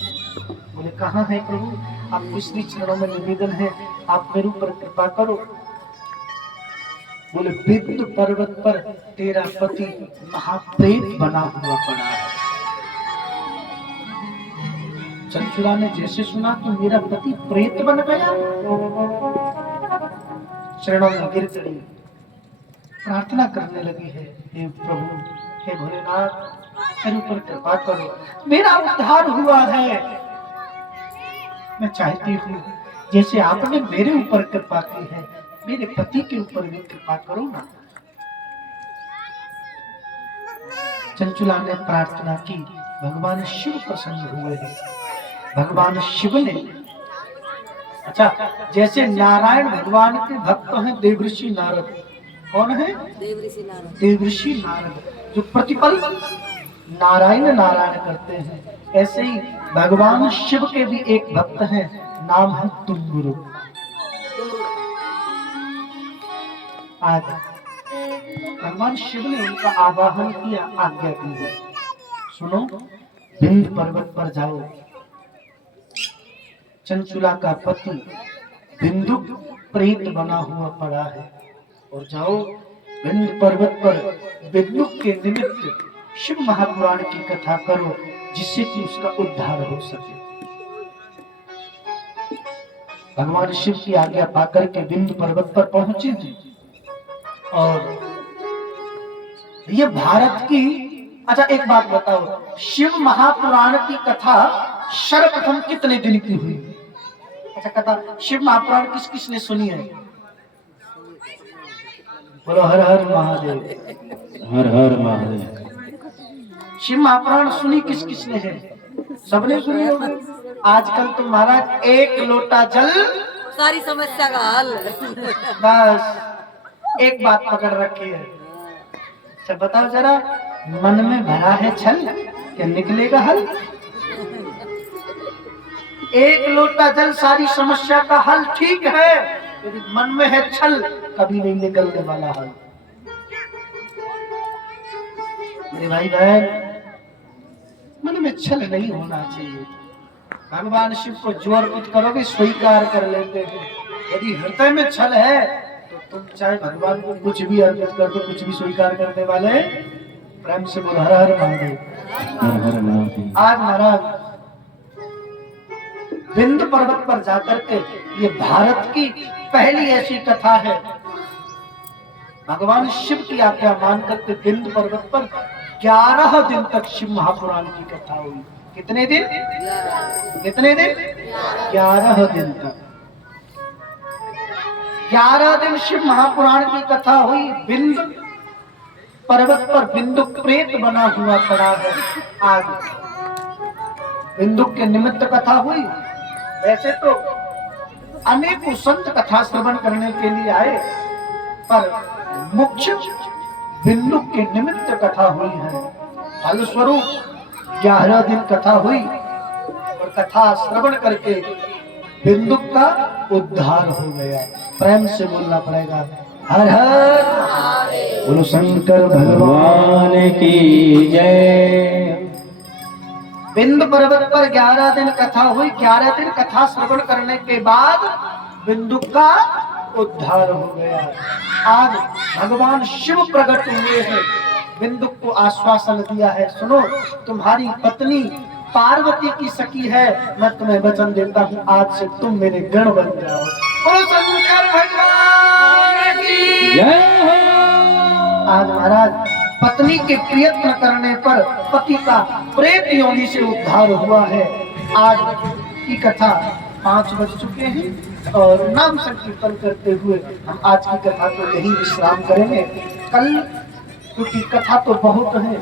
बोले कहाँ है प्रभु? आप श्री चरणों में निवेदन है, आप मेरे ऊपर कृपा करो। बोले विंध्य पर्वत पर तेरा पति महाप्रेत बना हुआ पड़ा है। चंचुला ने जैसे सुना कि मेरा पति प्रेत बन गया, चरणों में गिर गई, प्रार्थना करने लगी है, हे प्रभु, हे भोलेनाथ मेरे ऊपर कृपा करो, मेरा उद्धार हुआ है। मैं चाहती हूँ जैसे आपने मेरे ऊपर कृपा की है, मेरे पति के ऊपर भी कृपा करो ना। चंचुला ने प्रार्थना की, भगवान शिव प्रसन्न हुए हैं। भगवान शिव ने, अच्छा जैसे नारायण भगवान के भक्त हैं देवऋषि नारद, कौन है? देवऋषि नारद। देवऋषि नारद जो प्रतिपल नारायण नारायण करते हैं, ऐसे ही भगवान शिव के भी एक भक्त हैं, नाम है तुम्बुरु। आज भगवान शिव ने उनका आवाहन किया, आज्ञा दी है, सुनो विंध्य पर्वत पर जाओ। चंचुला का पति बिंदुक प्रेत बना हुआ पड़ा है, और जाओ विंध्य पर्वत पर बिंदुक के निमित्त शिव महापुराण की कथा करो, जिससे कि उसका उद्धार हो सके। भगवान शिव की आज्ञा पाकर के विंध्य पर्वत पर पहुंचे थे। और ये भारत की, अच्छा एक बात बताओ, शिव महापुराण की कथा सर्वप्रथम कितने दिन की हुई? अच्छा कथा शिव महापुराण किस किस ने सुनी है? बोलो हर हर महादेव। हर हर महादेव। शिव महापुराण सुनी किस किस ने है? सबने सुनी होगी। आजकल तो महाराज एक लोटा जल सारी समस्या का हल। बस एक बात पकड़ रखी है। अच्छा बताओ जरा, मन में भरा है छल, क्या निकलेगा हल? एक लोटा जल सारी समस्या का हल ठीक है, यदि मन में है छल कभी नहीं निकलने वाला हल। मेरे भाई बहन, मन में छल नहीं होना चाहिए। भगवान शिव को जो अर्पित करोगे स्वीकार कर लेते हैं। यदि हृदय में छल है तो तुम चाहे भगवान को कुछ भी अर्पित कर दो, कुछ भी स्वीकार करने वाले हैं। प्रेम से बोल हर हर महादेव। हर हर महादेव। आज महाराज विंध्य पर्वत पर जाकर के ये भारत की पहली ऐसी कथा है, भगवान शिव की आज्ञा मान करके विंध्य पर्वत पर 11 दिन तक शिव महापुराण की कथा हुई। कितने दिन? कितने दिन? 11 दिन तक। 11 दिन शिव महापुराण की कथा हुई विंध्य पर्वत पर बिंदुक प्रेत बना हुआ पड़ा है। आज बिंदुक के निमित्त कथा हुई। वैसे तो अनेकों संत कथा श्रवण करने के लिए आए, पर मुख्य बिंदुक के निमित्त कथा हुई है। फलस्वरूप 11 दिन कथा हुई और कथा श्रवण करके बिंदुक का उद्धार हो गया। प्रेम से बोलना पड़ेगा, हर हर बोलो शंकर भगवान की जय। बिंद पर्वत पर 11 दिन कथा हुई। 11 दिन कथा श्रवण करने के बाद बिंदुक का उद्धार हो गया। आज भगवान शिव प्रकट हुए हैं, बिंदुक को आश्वासन दिया है, सुनो तुम्हारी पत्नी पार्वती की सखी है, मैं तुम्हें वचन देता हूँ आज से तुम मेरे गण बन जाओ। बोलो शंकर भगवान की जय। आज महाराज पत्नी के प्रयत्न करने पर पति का प्रेत योनि से उद्धार हुआ है। आज की कथा 5 बज चुके हैं और नाम संकीर्तन करते हुए हम आज की कथा को यही विश्राम करेंगे। कल क्योंकि कथा तो बहुत है,